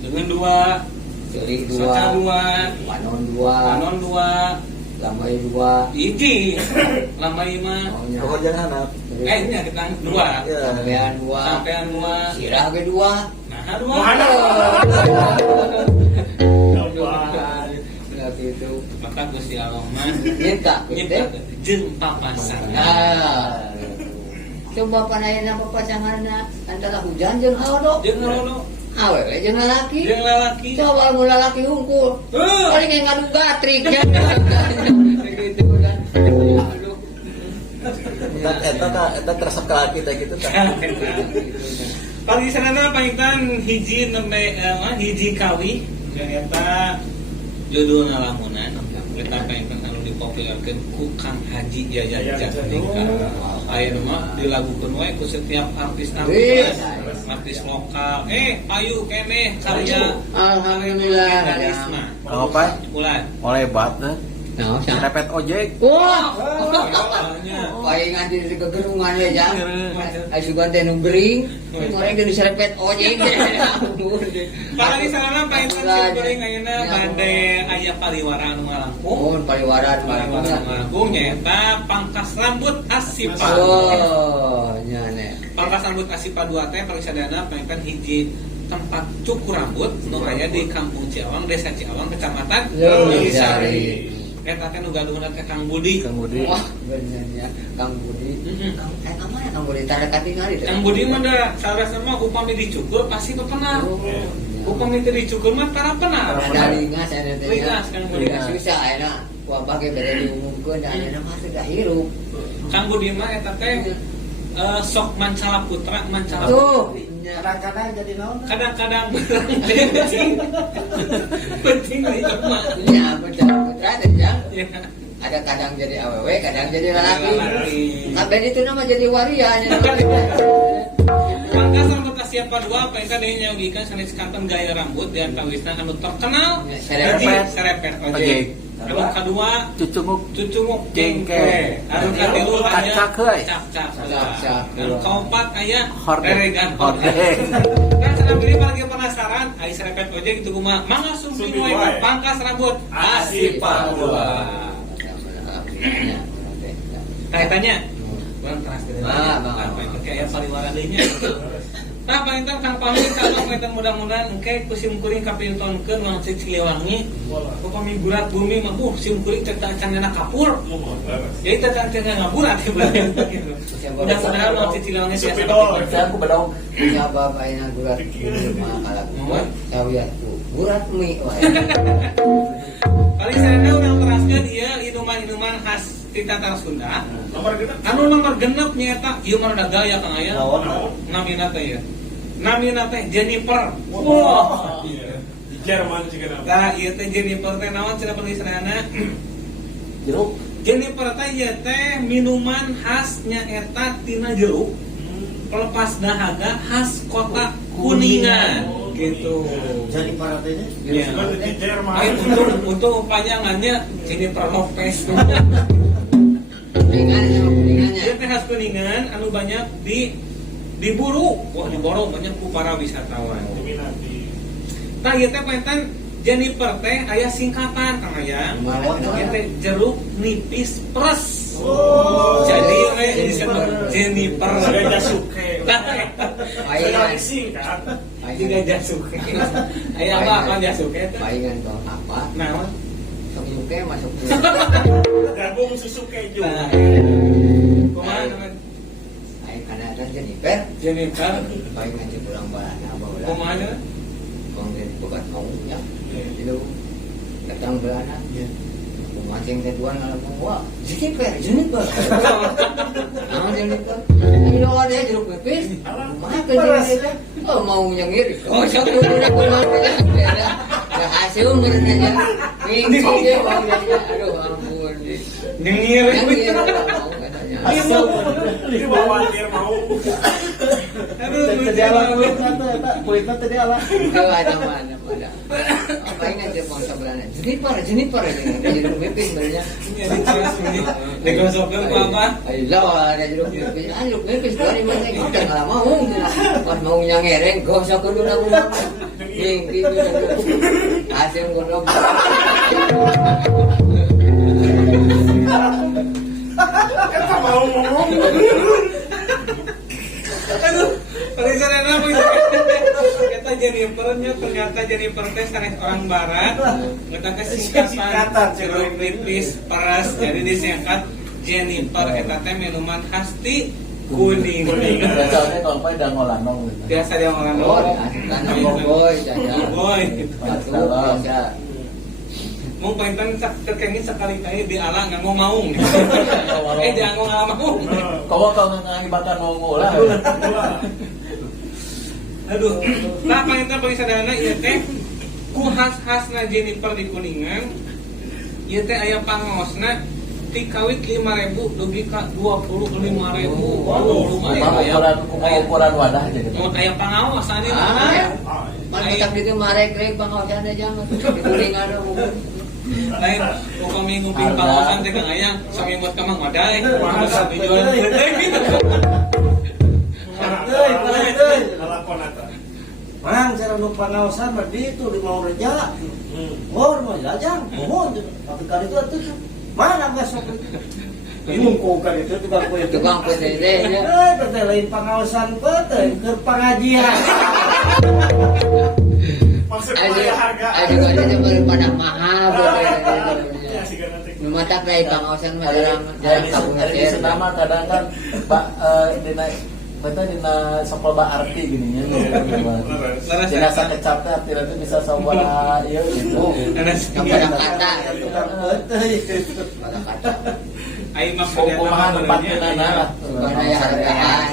dengan dua ceri Soca dua dua panon dua panon dua lamai dua iki lamai mah pokok jangan hanap. nya kita dua Ya. sampean dua sampean dua sirah ge dua nah dua Mana? nggak gitu maka Gusti Allah mah nyipta nyipta jeung papasangan nah coba panayana papasanganna antara hujan jeung halodo jeung halodo awewe jeung lalaki jeung lalaki coba mun lalaki hungkul paling yang ngadu gatrik ya gitu kan aduh Eta terasa ke kita gitu kan. pagi sanana pangitan hiji nembe hiji kawi yang eta judulna lamunan kita pangitan anu dipopulerkeun ku Kang Haji Jajajah nikah aya mah dilagukeun wae ku setiap artis lokal payu keneh karya alhamdulillah Karisma Kalau Pak ulah oleh bat nah sa repet ojek. wah soalnya paling anjir di kegerungan we jang ai sugan teh nu gering mereka geus diserepet ojek kalau di sana pangitan simkuring ayeuna bade aya pariwara anu ngalangkung mohon pariwaran pariwara anu ngalangkung nyaeta Pangkas Rambut Asipa oh nya ne Pangkas Rambut Asipa 2 teh paling sadana pangitan hiji tempat cukur rambut nu aya di Kampung Ciawang, Desa Ciawang, Kecamatan Lewisari. Eta teh nu gaduhna teh Kang Budi. wah bener ya Kang Budi Kang mana Kang Budi tara katingali Kang Budi mah da sarasa mah upami dicukur pasti bepenar. Upami teu dicukur mah tara penar. ada ringas ada teh Ringas, Kang Budi. susah enak wabah ge bere diumumkeun da aya mah sudah hirup Kang Budi mah eta teh sok Mancala Putra, Mancala tuh Kadang-kadang jadi naon? kadang-kadang penting penting itu mah. ya bener putra teh jang Ya. ada kadang jadi awewe kadang jadi lalaki Lalaki. kabeh itu nama jadi waria nya Pangkas Rambut Asipa 2 pengen deui nyaugikeun sanes kanten gaya rambut di antawisna anu terkenal Serepet. hiji serepet ojek. Anu kadua Cucunguk cucunguk Jengke. jengke. Anu katilu aya Kacak heuy. cak-cak. Cak-cak. Anu kaopat aya Hordeng. reregan Hordeng. Nah, cenah pilih lagi penasaran, ai serepet ojek itu kumaha? Mangga sumping Sumping wae wae. Pangkas Rambut Asipa 2. Kaitannya Bang translate. Apa itu kayak pariwara deui nya. Nah, panginten Kang pamit kalau panginten mudah-mudahan engke ku simkuring kapintonkeun mah Ciliwangi. Upami gurat bumi mah sim kuring teh canana kapur. Jadi teh canana ngaburat ya bener. Mudah-mudahan mah Ciliwangi sia Saya aku bedong. punya bapak ayeuna gurat mah kalakuan sawiat gurat mie wae Kali saya urang teraskeun ieu inuman-inuman khas ti Tatar Sunda. Nomor kita. Anu nomor genep nyaeta ieu mah da gaya Kang aya. Namina teh ya. Namina teh Jennifer. Wah. Di Jerman juga nama. Tah ieu teh Jennifer teh naon cenah penulisanana? Jeruk. Jennifer teh ieu teh minuman khas nyaeta tina jeruk. Pelepas dahaga khas kota Kuningan. gitu. Jadi para tanya. Iya. Sebenarnya di Jerman. Ayo untuk panjangannya Jennifer Lopez. Kuningan sama kuningannya. Dia teh khas Kuningan anu banyak diburu, wah diboro banyak ku para wisatawan. Diminati. Tah ieu teh paentan Jennifer teh aya singkatan Kang Ayang. Ieu teh jeruk nipis pres. Jadi disebut Jennifer. Saya Jasuke. Paingan. Singkat. Juga Jasuke. Aya apa Jasuke teh? Paingan tuh apa? Naon? Suke masuk ke Gabung Susuke juga. Nah, kumaha namanya? Aing kana ada Jennifer. Jennifer. Paingan di pulang balana baheula. Kumaha namanya? Kong di bogat mau ya. Itu datang belana. Mancing keduan ngalamun wah Jennifer. Nah Jennifer. Ayo ada jeruk nipis. Mah ke Jennifer. Oh mau nyengir. Oh sok udah kumaha ya. Ya hasil merenanya. Minggu dia mau nanya. Aduh ampun. Nyengir. Nyengir mau katanya. Ini bawa dia mau. Aduh, Terjalan poinnya tadi ala. Itu ada mana. Apa ingat dia mau sebenarnya? Jennifer ini. Jeruk nipis sebenarnya. Digosokkeun ku apa? Ayo ada jeruk nipis. Jeruk nipis dari mana? Kita nggak mau. Pas mau nyangereng, gosok dulu aku. Minggu hasil godok. Kita mau ngomong. Aduh, paling sarana apa itu? Kita Jennifernya ternyata Jennifer teh sanes orang barat. Kita teh singkatan jeruk nipis peras jadi disingkat Jennifer eta teh minuman khas ti Kuningan. Biasanya kalau main udah ngolanong gitu. Biasa dia orang Oh, kan boy jajan. boy. Batu biasa. Mau pengen terkengin sekali-kali di alang nggak mau maung. Jangan mau ngalah maung. Kau kalau ngakibatkan mau ngolah. Aduh, nah panita paling sederhana ieu teh ku khas-khasna Jennifer di Kuningan. Ieu teh aya pangaosna ti kawit 5.000 dugi ka 25.000. Waduh, lumayan Ukuran wadah jadi. Mau aya pangaos ane Ah, mah. Pan tak ditu marek rek pangawasan aja mah. Di kuningan Lain upami nguping pangaosan teh Kang Ayang samimut ka Mang Wadai. Masa dijual gede gitu. Alakonata. Mang cara nu pangaosan mah ditu di mau reja. Oh, mau jajang. Mohon tapi kali itu atuh. Mana enggak sok. Bingung kok kan itu tukang kue. tukang PTT nya. Teh lain pangaosan teh keur pengajian. Maksudnya Ayo harga. ayo aja pada mahal. Ya sih kan nanti. Mata play pangawasan mah jarang kabur Hari di senama kadang kan Pak dina betul dina sokoba arti gini ya. Dina sakecap teh arti nanti bisa soba ieu gitu. Kepada kata pada kata Aing maksudnya Kumaha tempatkeunana lah. Bukan aya hargaan.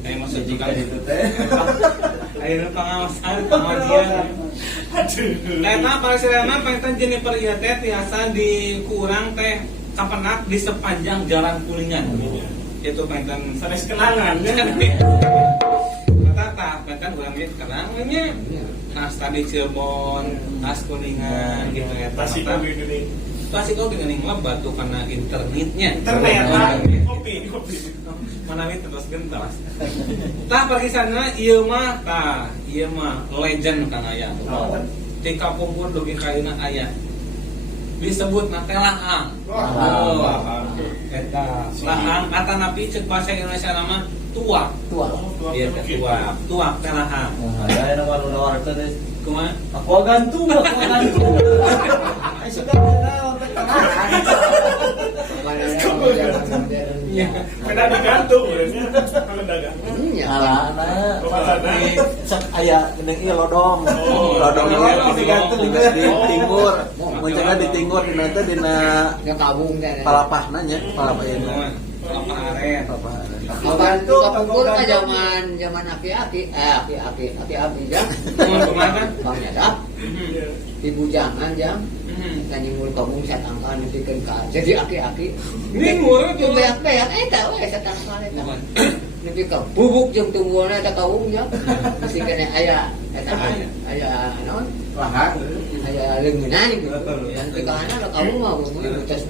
Aing maksud Jika juga itu teh. ayeuna pangaosan pengajian. Aduh. Eta paling sederhana pantan Jennifer ieu teh tiasa di kurang teh kapenak di sepanjang jalan Kuningan. Itu pantan Sanes kenangan ya. Tata pantan urang ge kenangannya. Khas tadi Cirebon, khas Kuningan gitu ya. Tasik kopi gini. Tasik kopi geuning mah batu karena internetnya. Internet lah. Kopi. Manawi terus gentos. Tah pergi sana ieu mah legend Kang Ayang. Di kampung pun dugi kaina aya. Disebut na teh lahang. Eta lahang atanapi ceuk basa Indonesia nama tuak. Ieu teh tuak. Tuak teh lahang. Aya nu ngalunawarkeun teh. Kumaha? Aku gantung. Ai sudah kenal Iya. Kena digantung ya. Kalau dagang. Iya. Alana cek aya geuning ieu lodong. Oh, Lodong lodong digantung di Tinggur. Mun cenah di Tinggur dina teh dina Yang kabung teh. palapahna nya, palapah ieu. Apa aren? Palapah. Kapan tuh kapungkur mah zaman aki-aki jam. Kemana? Bang Nyadap, ibu jangan jam. Tanyimul kabung satangkan dipikeun ka. Jadi aki-aki. Ini murah Itu beak-beak eta we satangkan eta. Nepi ka bubuk jeung tumbuhna eta kaung nya. Mesti kena aya eta aya naon? Lahang. Aya leungeunna gitu. Dan teu kana kaung mah bumi betes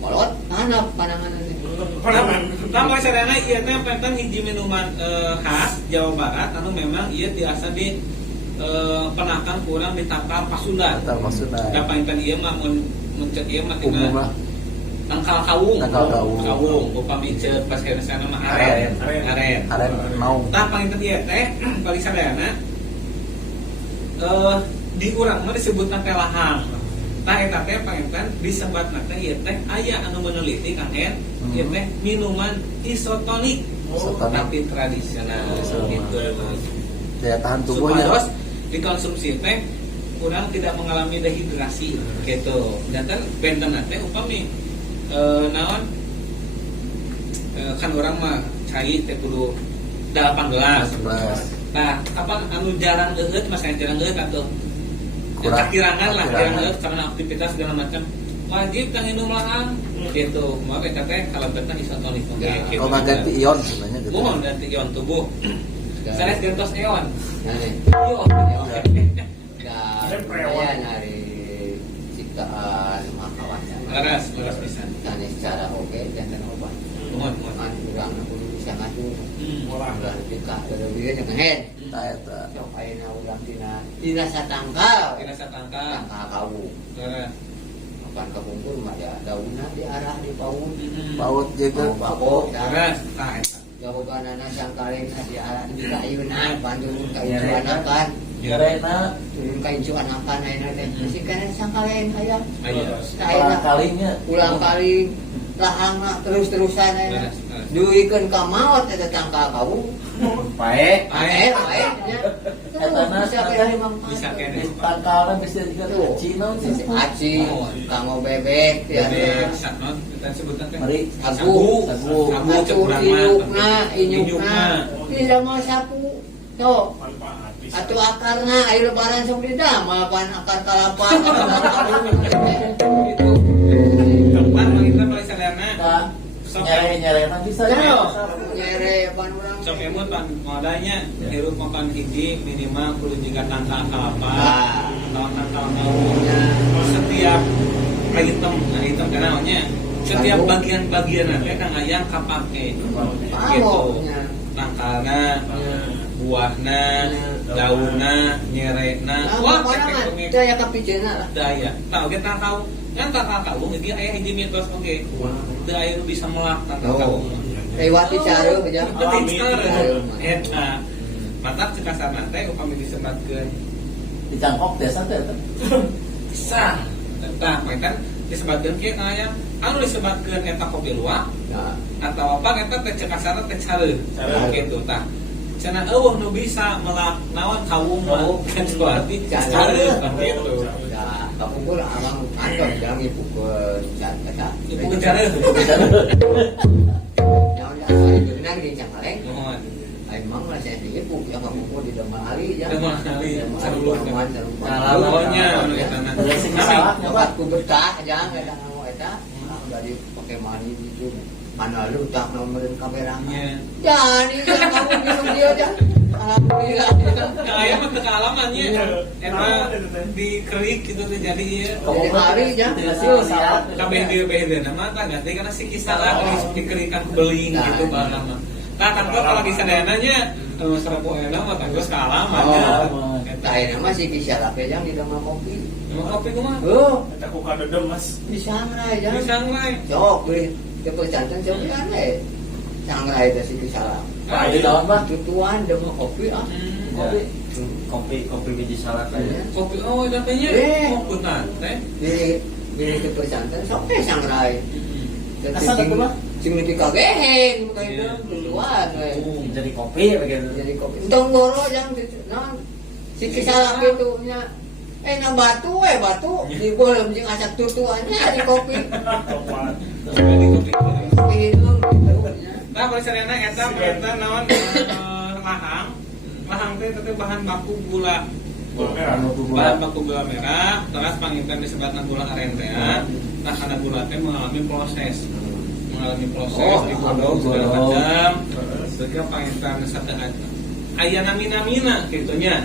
kolot hanap pananganan teh. Tambah sadana ieu teh penten hiji minuman khas Jawa Barat anu memang ieu tiasa di penakan kurang di Tangkal Pasundan. Tangkal Pasundan. Da painten ieu mah mun cek ieu mah tina Umumna Tangkal Kawung. Tangkal Kawung. Kawung upami ceuk pas kana mah aren. aren naung. Tah painten ieu teh balik sadayana di urang mah disebutna teh lahang. Tah eta teh painten disebatna teh ieu teh aya anu meneliti Kang En, ieu teh minuman isotonik. Isotonik. Tapi tradisional gitu. Daya tahan tubuhnya. Supados dikonsumsi teh kurang tidak mengalami dehidrasi gitu. Dan kan benten teh upami naon kan orang mah cai teh kudu 8 gelas. Nah, apa anu jarang eut mas jarang eut atuh. Kakirangan lah, jarang eut karena aktivitas segala macam. Wajib kang minum lahang gitu. Maka eta teh kalebetna isotonik oge. Kalau nggak ganti ion sebenarnya gitu. Mohon ganti ion tubuh. Sanes gantos eon. Nah, Yo. saya dari ciptaan makawan Laras pisan. dan secara oke dan obat Mohon. kan kurang aku bisa ngatur Orang. ulah juga lebih dengan head Nah, eta. sok ayeuna ulang tina satangkal Kira satangka. tangkal kawu Laras. makan kebungkur mah ya daunna diarah di paut Paut juga. bako Laras. Tah eta. jawabanana sangkalena diarah di kayuna panturun kayu anakan Karena turun kayu anakan ayeuna teh masih kana sangkalen aya Aya. ulang kalinya ulang kali lahangna terus-terusan ayeuna duikeun ka maot eta tangkal kawu Pae. ae nya Etana bisa kene dimanfaatkan. Bisa kene. di pangkalan bisa juga Tuh. Cina Sisi aci kanggo bebek ya Bebek satnon kita sebutkan teh. Mari sagu sagu. Sagu cek atur urang mah. inyukna inyukna Inyukna. bisa mah sapu tuh Manfaat bisa. atau akarna air lebaran sok didamel pan akar kalapa gitu Tempat kita paling sadana. Nah, nyere-nyere bisa ya. nyere pan urang Sok emut pan modalnya hirup makan hiji minimal kudu juga tangkal kelapa atau tangkal kawu. Setiap item, nah item karena namanya setiap bagian-bagian nanti kang ayang kapake gitu. Tangkalna, buahna, daunna, nyerena, wah itu ya kapijena lah daya. Tahu kita tahu kan tangkal kawu ini aya hiji mitos oge. Daya nu bisa melak tangkal kawu. lewati cara aja Eta mantap cek kasarna teh upami disebatkeun Dicangkok biasa teh. bisa. Tah kan disebatkeun kieu aya anu disebatkeun eta kopi luwak nah atau apa eta teh cek kasarna teh careuh kitu tah. Cenah eueuh nu bisa melak naon kawung mah kecuali careuh kitu. ya kapungkur alang andong jangan ipukeun eta Ibu careuh. naon ya ari geunang di Cangkaleng Mohon. emang lah saya ibu yang kapungkur di Demal Ali ya Demal Ali. Pokoknya anu eta na. Sing salah dapat ku betah jangan eta ngomong eta dari pakai mani gitu mana lu tak nomorin kameranya jadi jangan kamu minum dia aja alhamdulillah Aya mah teu kaalamannya eta di kerik gitu teh jadi ieu. jadi hari ya Kabeh dia mah tah ganti kana si kisalah dikerikan beling gitu barang mah. Tah kan kalau di sadananya serbu enak mah tah geus kaalaman ya. tak enak mah si kisah lape yang di dalam kopi Emang kopi kumaha? Kita kuka dedem mas. di sangrai ya Bisa ngai. cok beli kepercantan cok aneh sangrai itu si kisah lape Nah, di dalam mah tutuan demam kopi Kopi biji salak aja. Kopi oh datanya oh punten teh. Bili kepercantan sok sangrai Asal itu mah? Sing lebih kageheng kayak tutuan Jadi kopi begitu. jadi kopi entong goro yang non si kisah itu nya na batu di boleh jeung asak tutuannya di kopi kopi itu Nah, balik sarana eta naon lahang. Lahang teh teh bahan baku gula. Bahan baku gula merah, terus panginten disebutna gula aren teh. Nah, karena gula teh mengalami proses mengalami proses Oh, digodok segala digodok. macam sehingga pangitan satean aya namina gitunya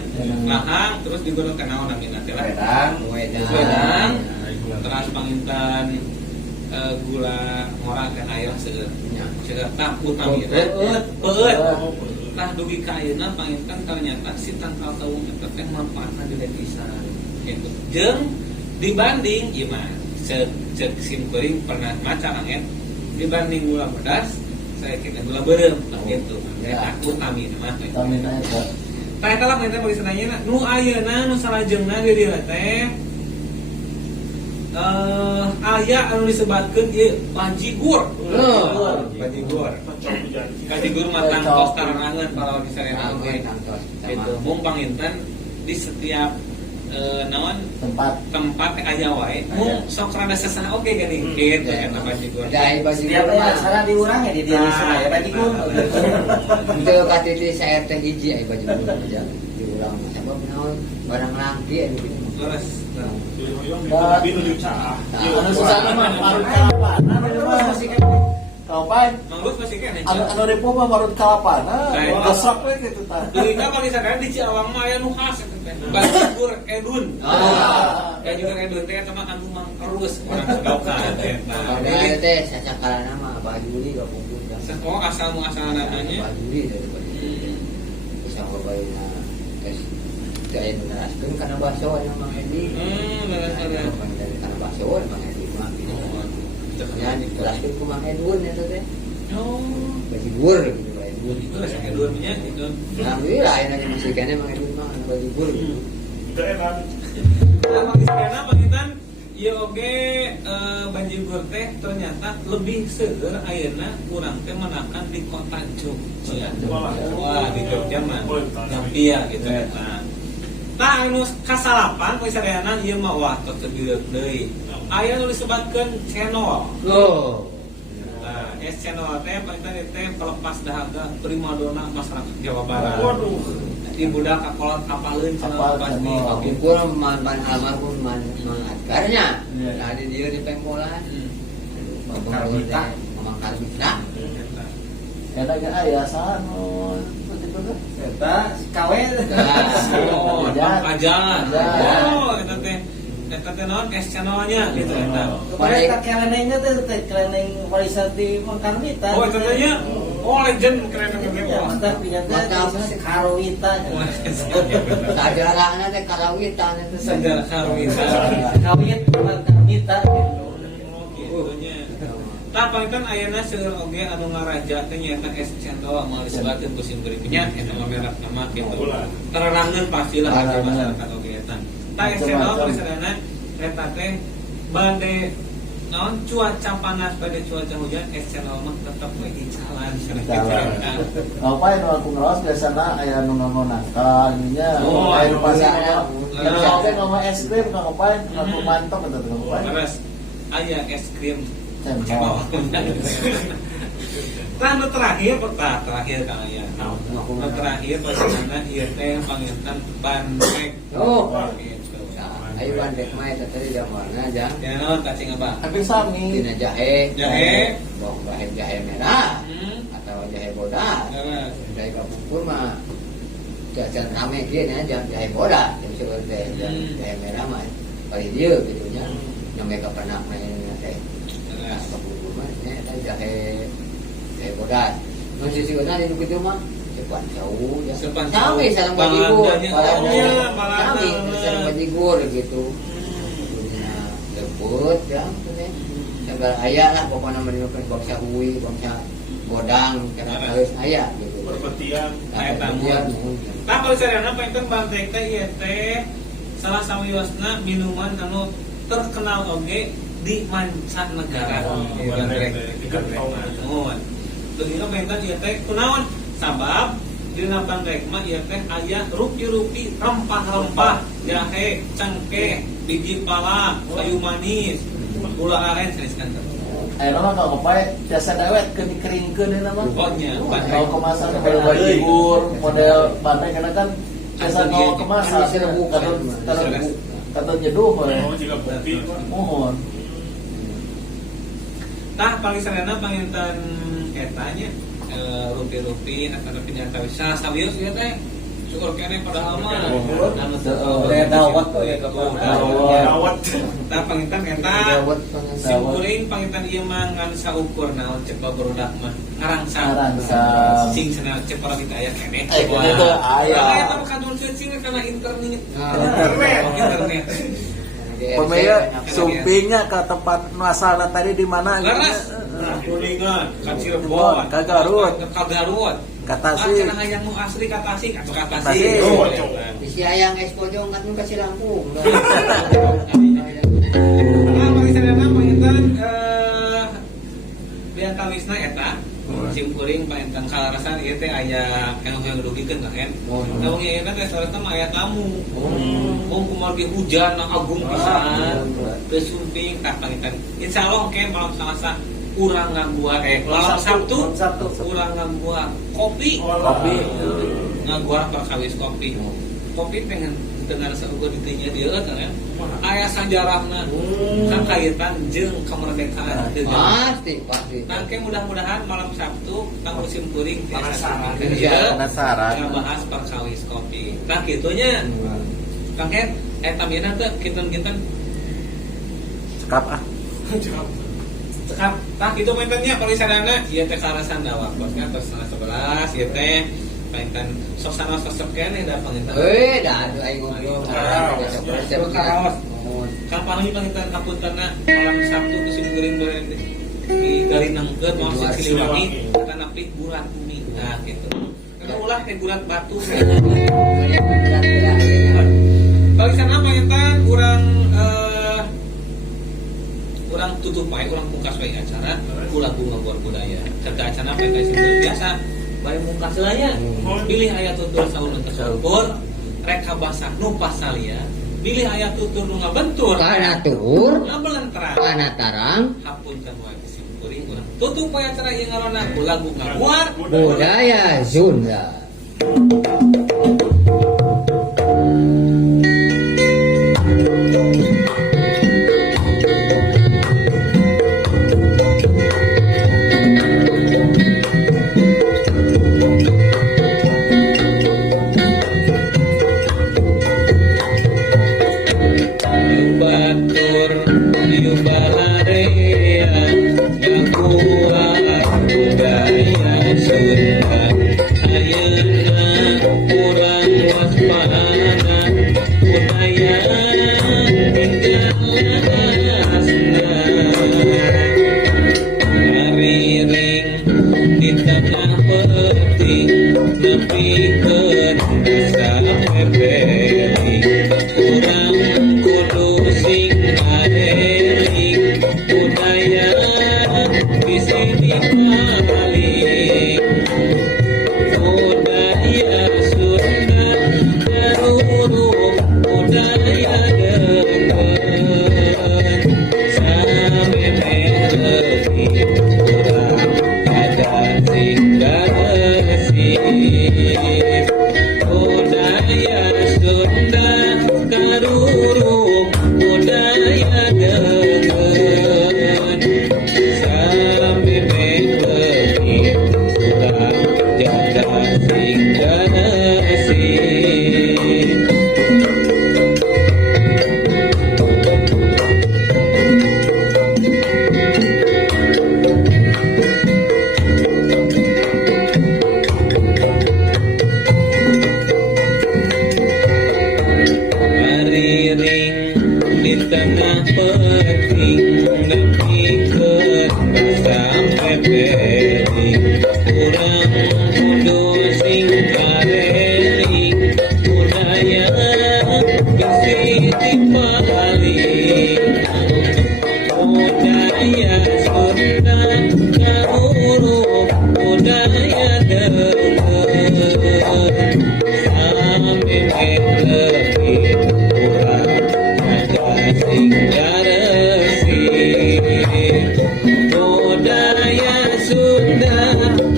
lahang terus digodok kana namina teh lah wedang terus pangitan gula ngora teh aya seueur seueur tah utami peut tah dugi ka ayeuna pangitan ternyata si tangkal taung eta teh manfaatna gede pisan gitu jeung dibanding ieu mah cek sim kuring pernah maca angin dibanding gula pedas saya kira gula berem gitu takut utami mah Vitamin eta. tah eta lah mainten bagi sananya nu ayeuna nu salajengna di dieu teh aya anu disebatkeun ieu bajigur. Bajigur. Bajigur mah tangtos tarangan kalau di sarena oge. Gitu. Mung panginten di setiap naon tempat aya wae. Mung sok rada sesah oge geuning gitu eta bajigur. Ada bajigur Setiap mah. acara diurang ya di dia ya bajigur. Untuk KTT saya teh hiji aya bajigur aja diulang sabab naon barang langki anu kitu. Leres. Tapi nu cah. Anu susah mah marut kalapan. Anu mah masih kan kapan? Mangrove masih kene. Anu repo mah marut kalapan. Lain. Gesak we kitu tah. Deulina kalau misalkan di Ciawang mah aya nu khas eta teh. Bajigur Edun. Bajigur Edun teh eta mah anu mangkerus orang Sedokan eta. Padahal teh sacakalana mah bajuri gabungkeun dah. Oh asal muasal namanya. Bajuri dari bajuri. Bisa babayna tes daya meneraskeun kana baso aya Mang Edi. Benar-benar. Dari kana baso Mang Edi mah gitu. Ya diteraskeun ku Mang Edun eta teh. Oh, Bajigur gitu bae. itu lah saya dua minyak gitu. Alhamdulillah aya na masih kene Mang Edun mah bajigur gitu. Itu enak. Nah, bagi sekena pangitan ieu oge Bajigur teh ternyata lebih seueur ayeuna urang teh menakan di kota Jogja. Wah, di Jogja mah Jampia gitu eta. Tah anu kasalapan poe sareana ieu mah wah teu dieu deui. Aya nu disebatkeun cendol. Oh. Nah, es cendol teh pangitan teh pelepas dahaga primadona masyarakat Jawa Barat. Waduh. Di budak kakolot kapaleun cenah Kapal pasti. cendol. Kumpul man almarhum man adkarnya. Iya. Nah, di dieu di pengkolan. Karmita. Mamang Karmita. Eta ge aya saha nu tipe teh? Eta kawe. Oh, Ajan. ajan. Ajan. Oh, eta teh naon es channelnya gitu eta. Kemarin tak kelenengnya teh keleneng warisan di Mangkarmita. Oh, eta teh nya. Oh, legend keren keren. Ya, mantap punya teh Karwita. Sajarahna teh Karawita teh Sejarah Karwita. Kawit Mangkarmita. Gitunya. Tah pangitan ayeuna seueur oge anu ngaraja teh nyaeta es cendol moal disebutkeun ku sim berikutnya eta mah merek nama kitu. Teranangeun pastilah ka masyarakat oge eta. Tah es cendol misalna eta teh bade naon cuaca panas pada cuaca hujan es cendol mah tetep we icalan cenah. Apa yang aku ngeros biasanya aya nu ngomong nangka nya. Oh, Aya anu nu pasti gula. ngomong. Oke ngomong es krim ngapain? Ngaku mantap eta tuh ngapain. Terus aya es krim Cendol. Tah nu terakhir terakhir Kang aya. Nu terakhir pasanganna ieu teh panginten bandrek. Oh. Gitu. Ayo bandek mah eta teh da mana aja. Ya naon cacing apa? Tapi sami. Dina jahe. Jahe. Bawang jahe merah Hmm. atau jahe bodas. Terus Jahe kapur mah jajan rame kieu nya jahe bodas. Jadi seperti teh jahe merah mah kali dieu gitu nya. Name ka penak main teh. Nah, kapur mah nya eta jahe bodas. Nu sisieuna di kitu mah cepat jauh ya. Cepat Sami jauh. sareng bajigur. Balandanya. Oh, iya, balanda. Sami sareng bajigur gitu. Nah, lembut ya teh. Segala aya lah pokoknya menemukan bangsa uwi, bangsa godang, kena harus aya gitu. Perpetian. aya tamu. Tah kalau sarana panten bandrek teh ieu teh salah sawiosna minuman anu terkenal oge di mancanegara. Bandrek. Nuhun. Dina panten ieu teh kunaon? Sabab dina bandrek mah ieu teh aya rupi-rupi rempah-rempah, jahe, cengkeh, biji pala, kayu manis, gula aren saneskan. Aya mah kalau pae biasa dewet kering-keringkeun deuna mah. Pokoknya Kalau kemasan model bajigur, model bandrek karena kan biasa kalau kemasan katun nyeduh we. Oh, jika bukti. Mohon. Tah paling sarana panginten etanya rupi-rupi atau pinjata bisa sabius ya teh syukur kene padahal mah anu Kayak dawat tuh ya Dawat. tah panginten eta Dawat pangan. simkuring panginten ieu mah ngan saukur naon cek barudak mah ngarangsang sing cenah cek para kita aya keneh Itu aya. eta mah kadon searching kana internet internet Pemaya sumpingnya ke tempat asalnya tadi di mana? Laras Kuningan kan Cirebon Ka Garut. Ka Garut Ka Tasik. Cenah hayang nu asli ka Tasik atau ka Tasik. Tasik Isi ayang es pojong kan nu kasih lampu. Nah, bagi sadana panginten biantawisna eta simkuring panginten kalarasan ieu teh aya yang rugikeun kan. Namun ieu teh restoran mah aya tamu. Kumaha ge hujan agung pisan. Teu sumping tah panginten. Insyaallah ke malam Selasa urang ngabuat malam Sabtu urang ngabuat kopi. Ngabuat perkawis kopi. Kopi pengen dengan saukur ditinya dia kan aya sajarahna kan kaitan jeung kemerdekaan Pasti. Nangke mudah-mudahan malam Sabtu kang musim kuring Penasaran. bahas perkawis kopi. Nah kitunya Kang Ken eta mina teh kinten-kinten Cekap ah. cekap tah kitu pentennya palisadana ieu teh karasan dawak bosnya tos 11 ieu teh pengen sok sana sosok kene da panginten. Dah ada aing ngobrol. Kan panggil panginten kapuntena malam Sabtu musim kuring boleh di garinangkeun mau Siliwangi kana pik bulat bumi. Nah gitu. Kalau ulah teh bulat batu. Bagi sana panginten urang tutup wae urang pungkas wae acara lagu ngabuat budaya. Serta acara pengen biasa bari mungkas heula pilih aya tutur saulun tasawur rek kabasah nu pasalia pilih aya tutur nu ngabentur Kana tur, ngabelentrang kana tarang, hapunten wae simkuring urang tutup wae acara ieu ngarana ku lagu ngabuat budaya Sunda. batur yu balarea ngabuat budaya Sunda ayeuna urang waspada budaya tinggalasna ngariring di tengah peti nepikeun dasa pepeli urang kudu sing ngadeling budaya bisi dibalik budaya Sunda garurup budaya deungeun samemeh leuwih urang ada sing garesih budaya Sunda garurup budaya deungeun samemeh leuwih urang jaga sing garesih. Ngariring di tengah peting nepikeun sampai peting urang kudu sing kareling budaya bisi dibalik budaya Sunda garurup budaya deungeun samemeh leuwih urang ada sing garesih budaya Sunda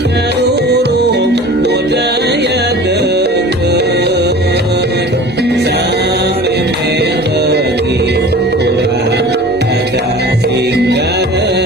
garurup budaya deungeun samemeh leuwih urang ada sing garesih.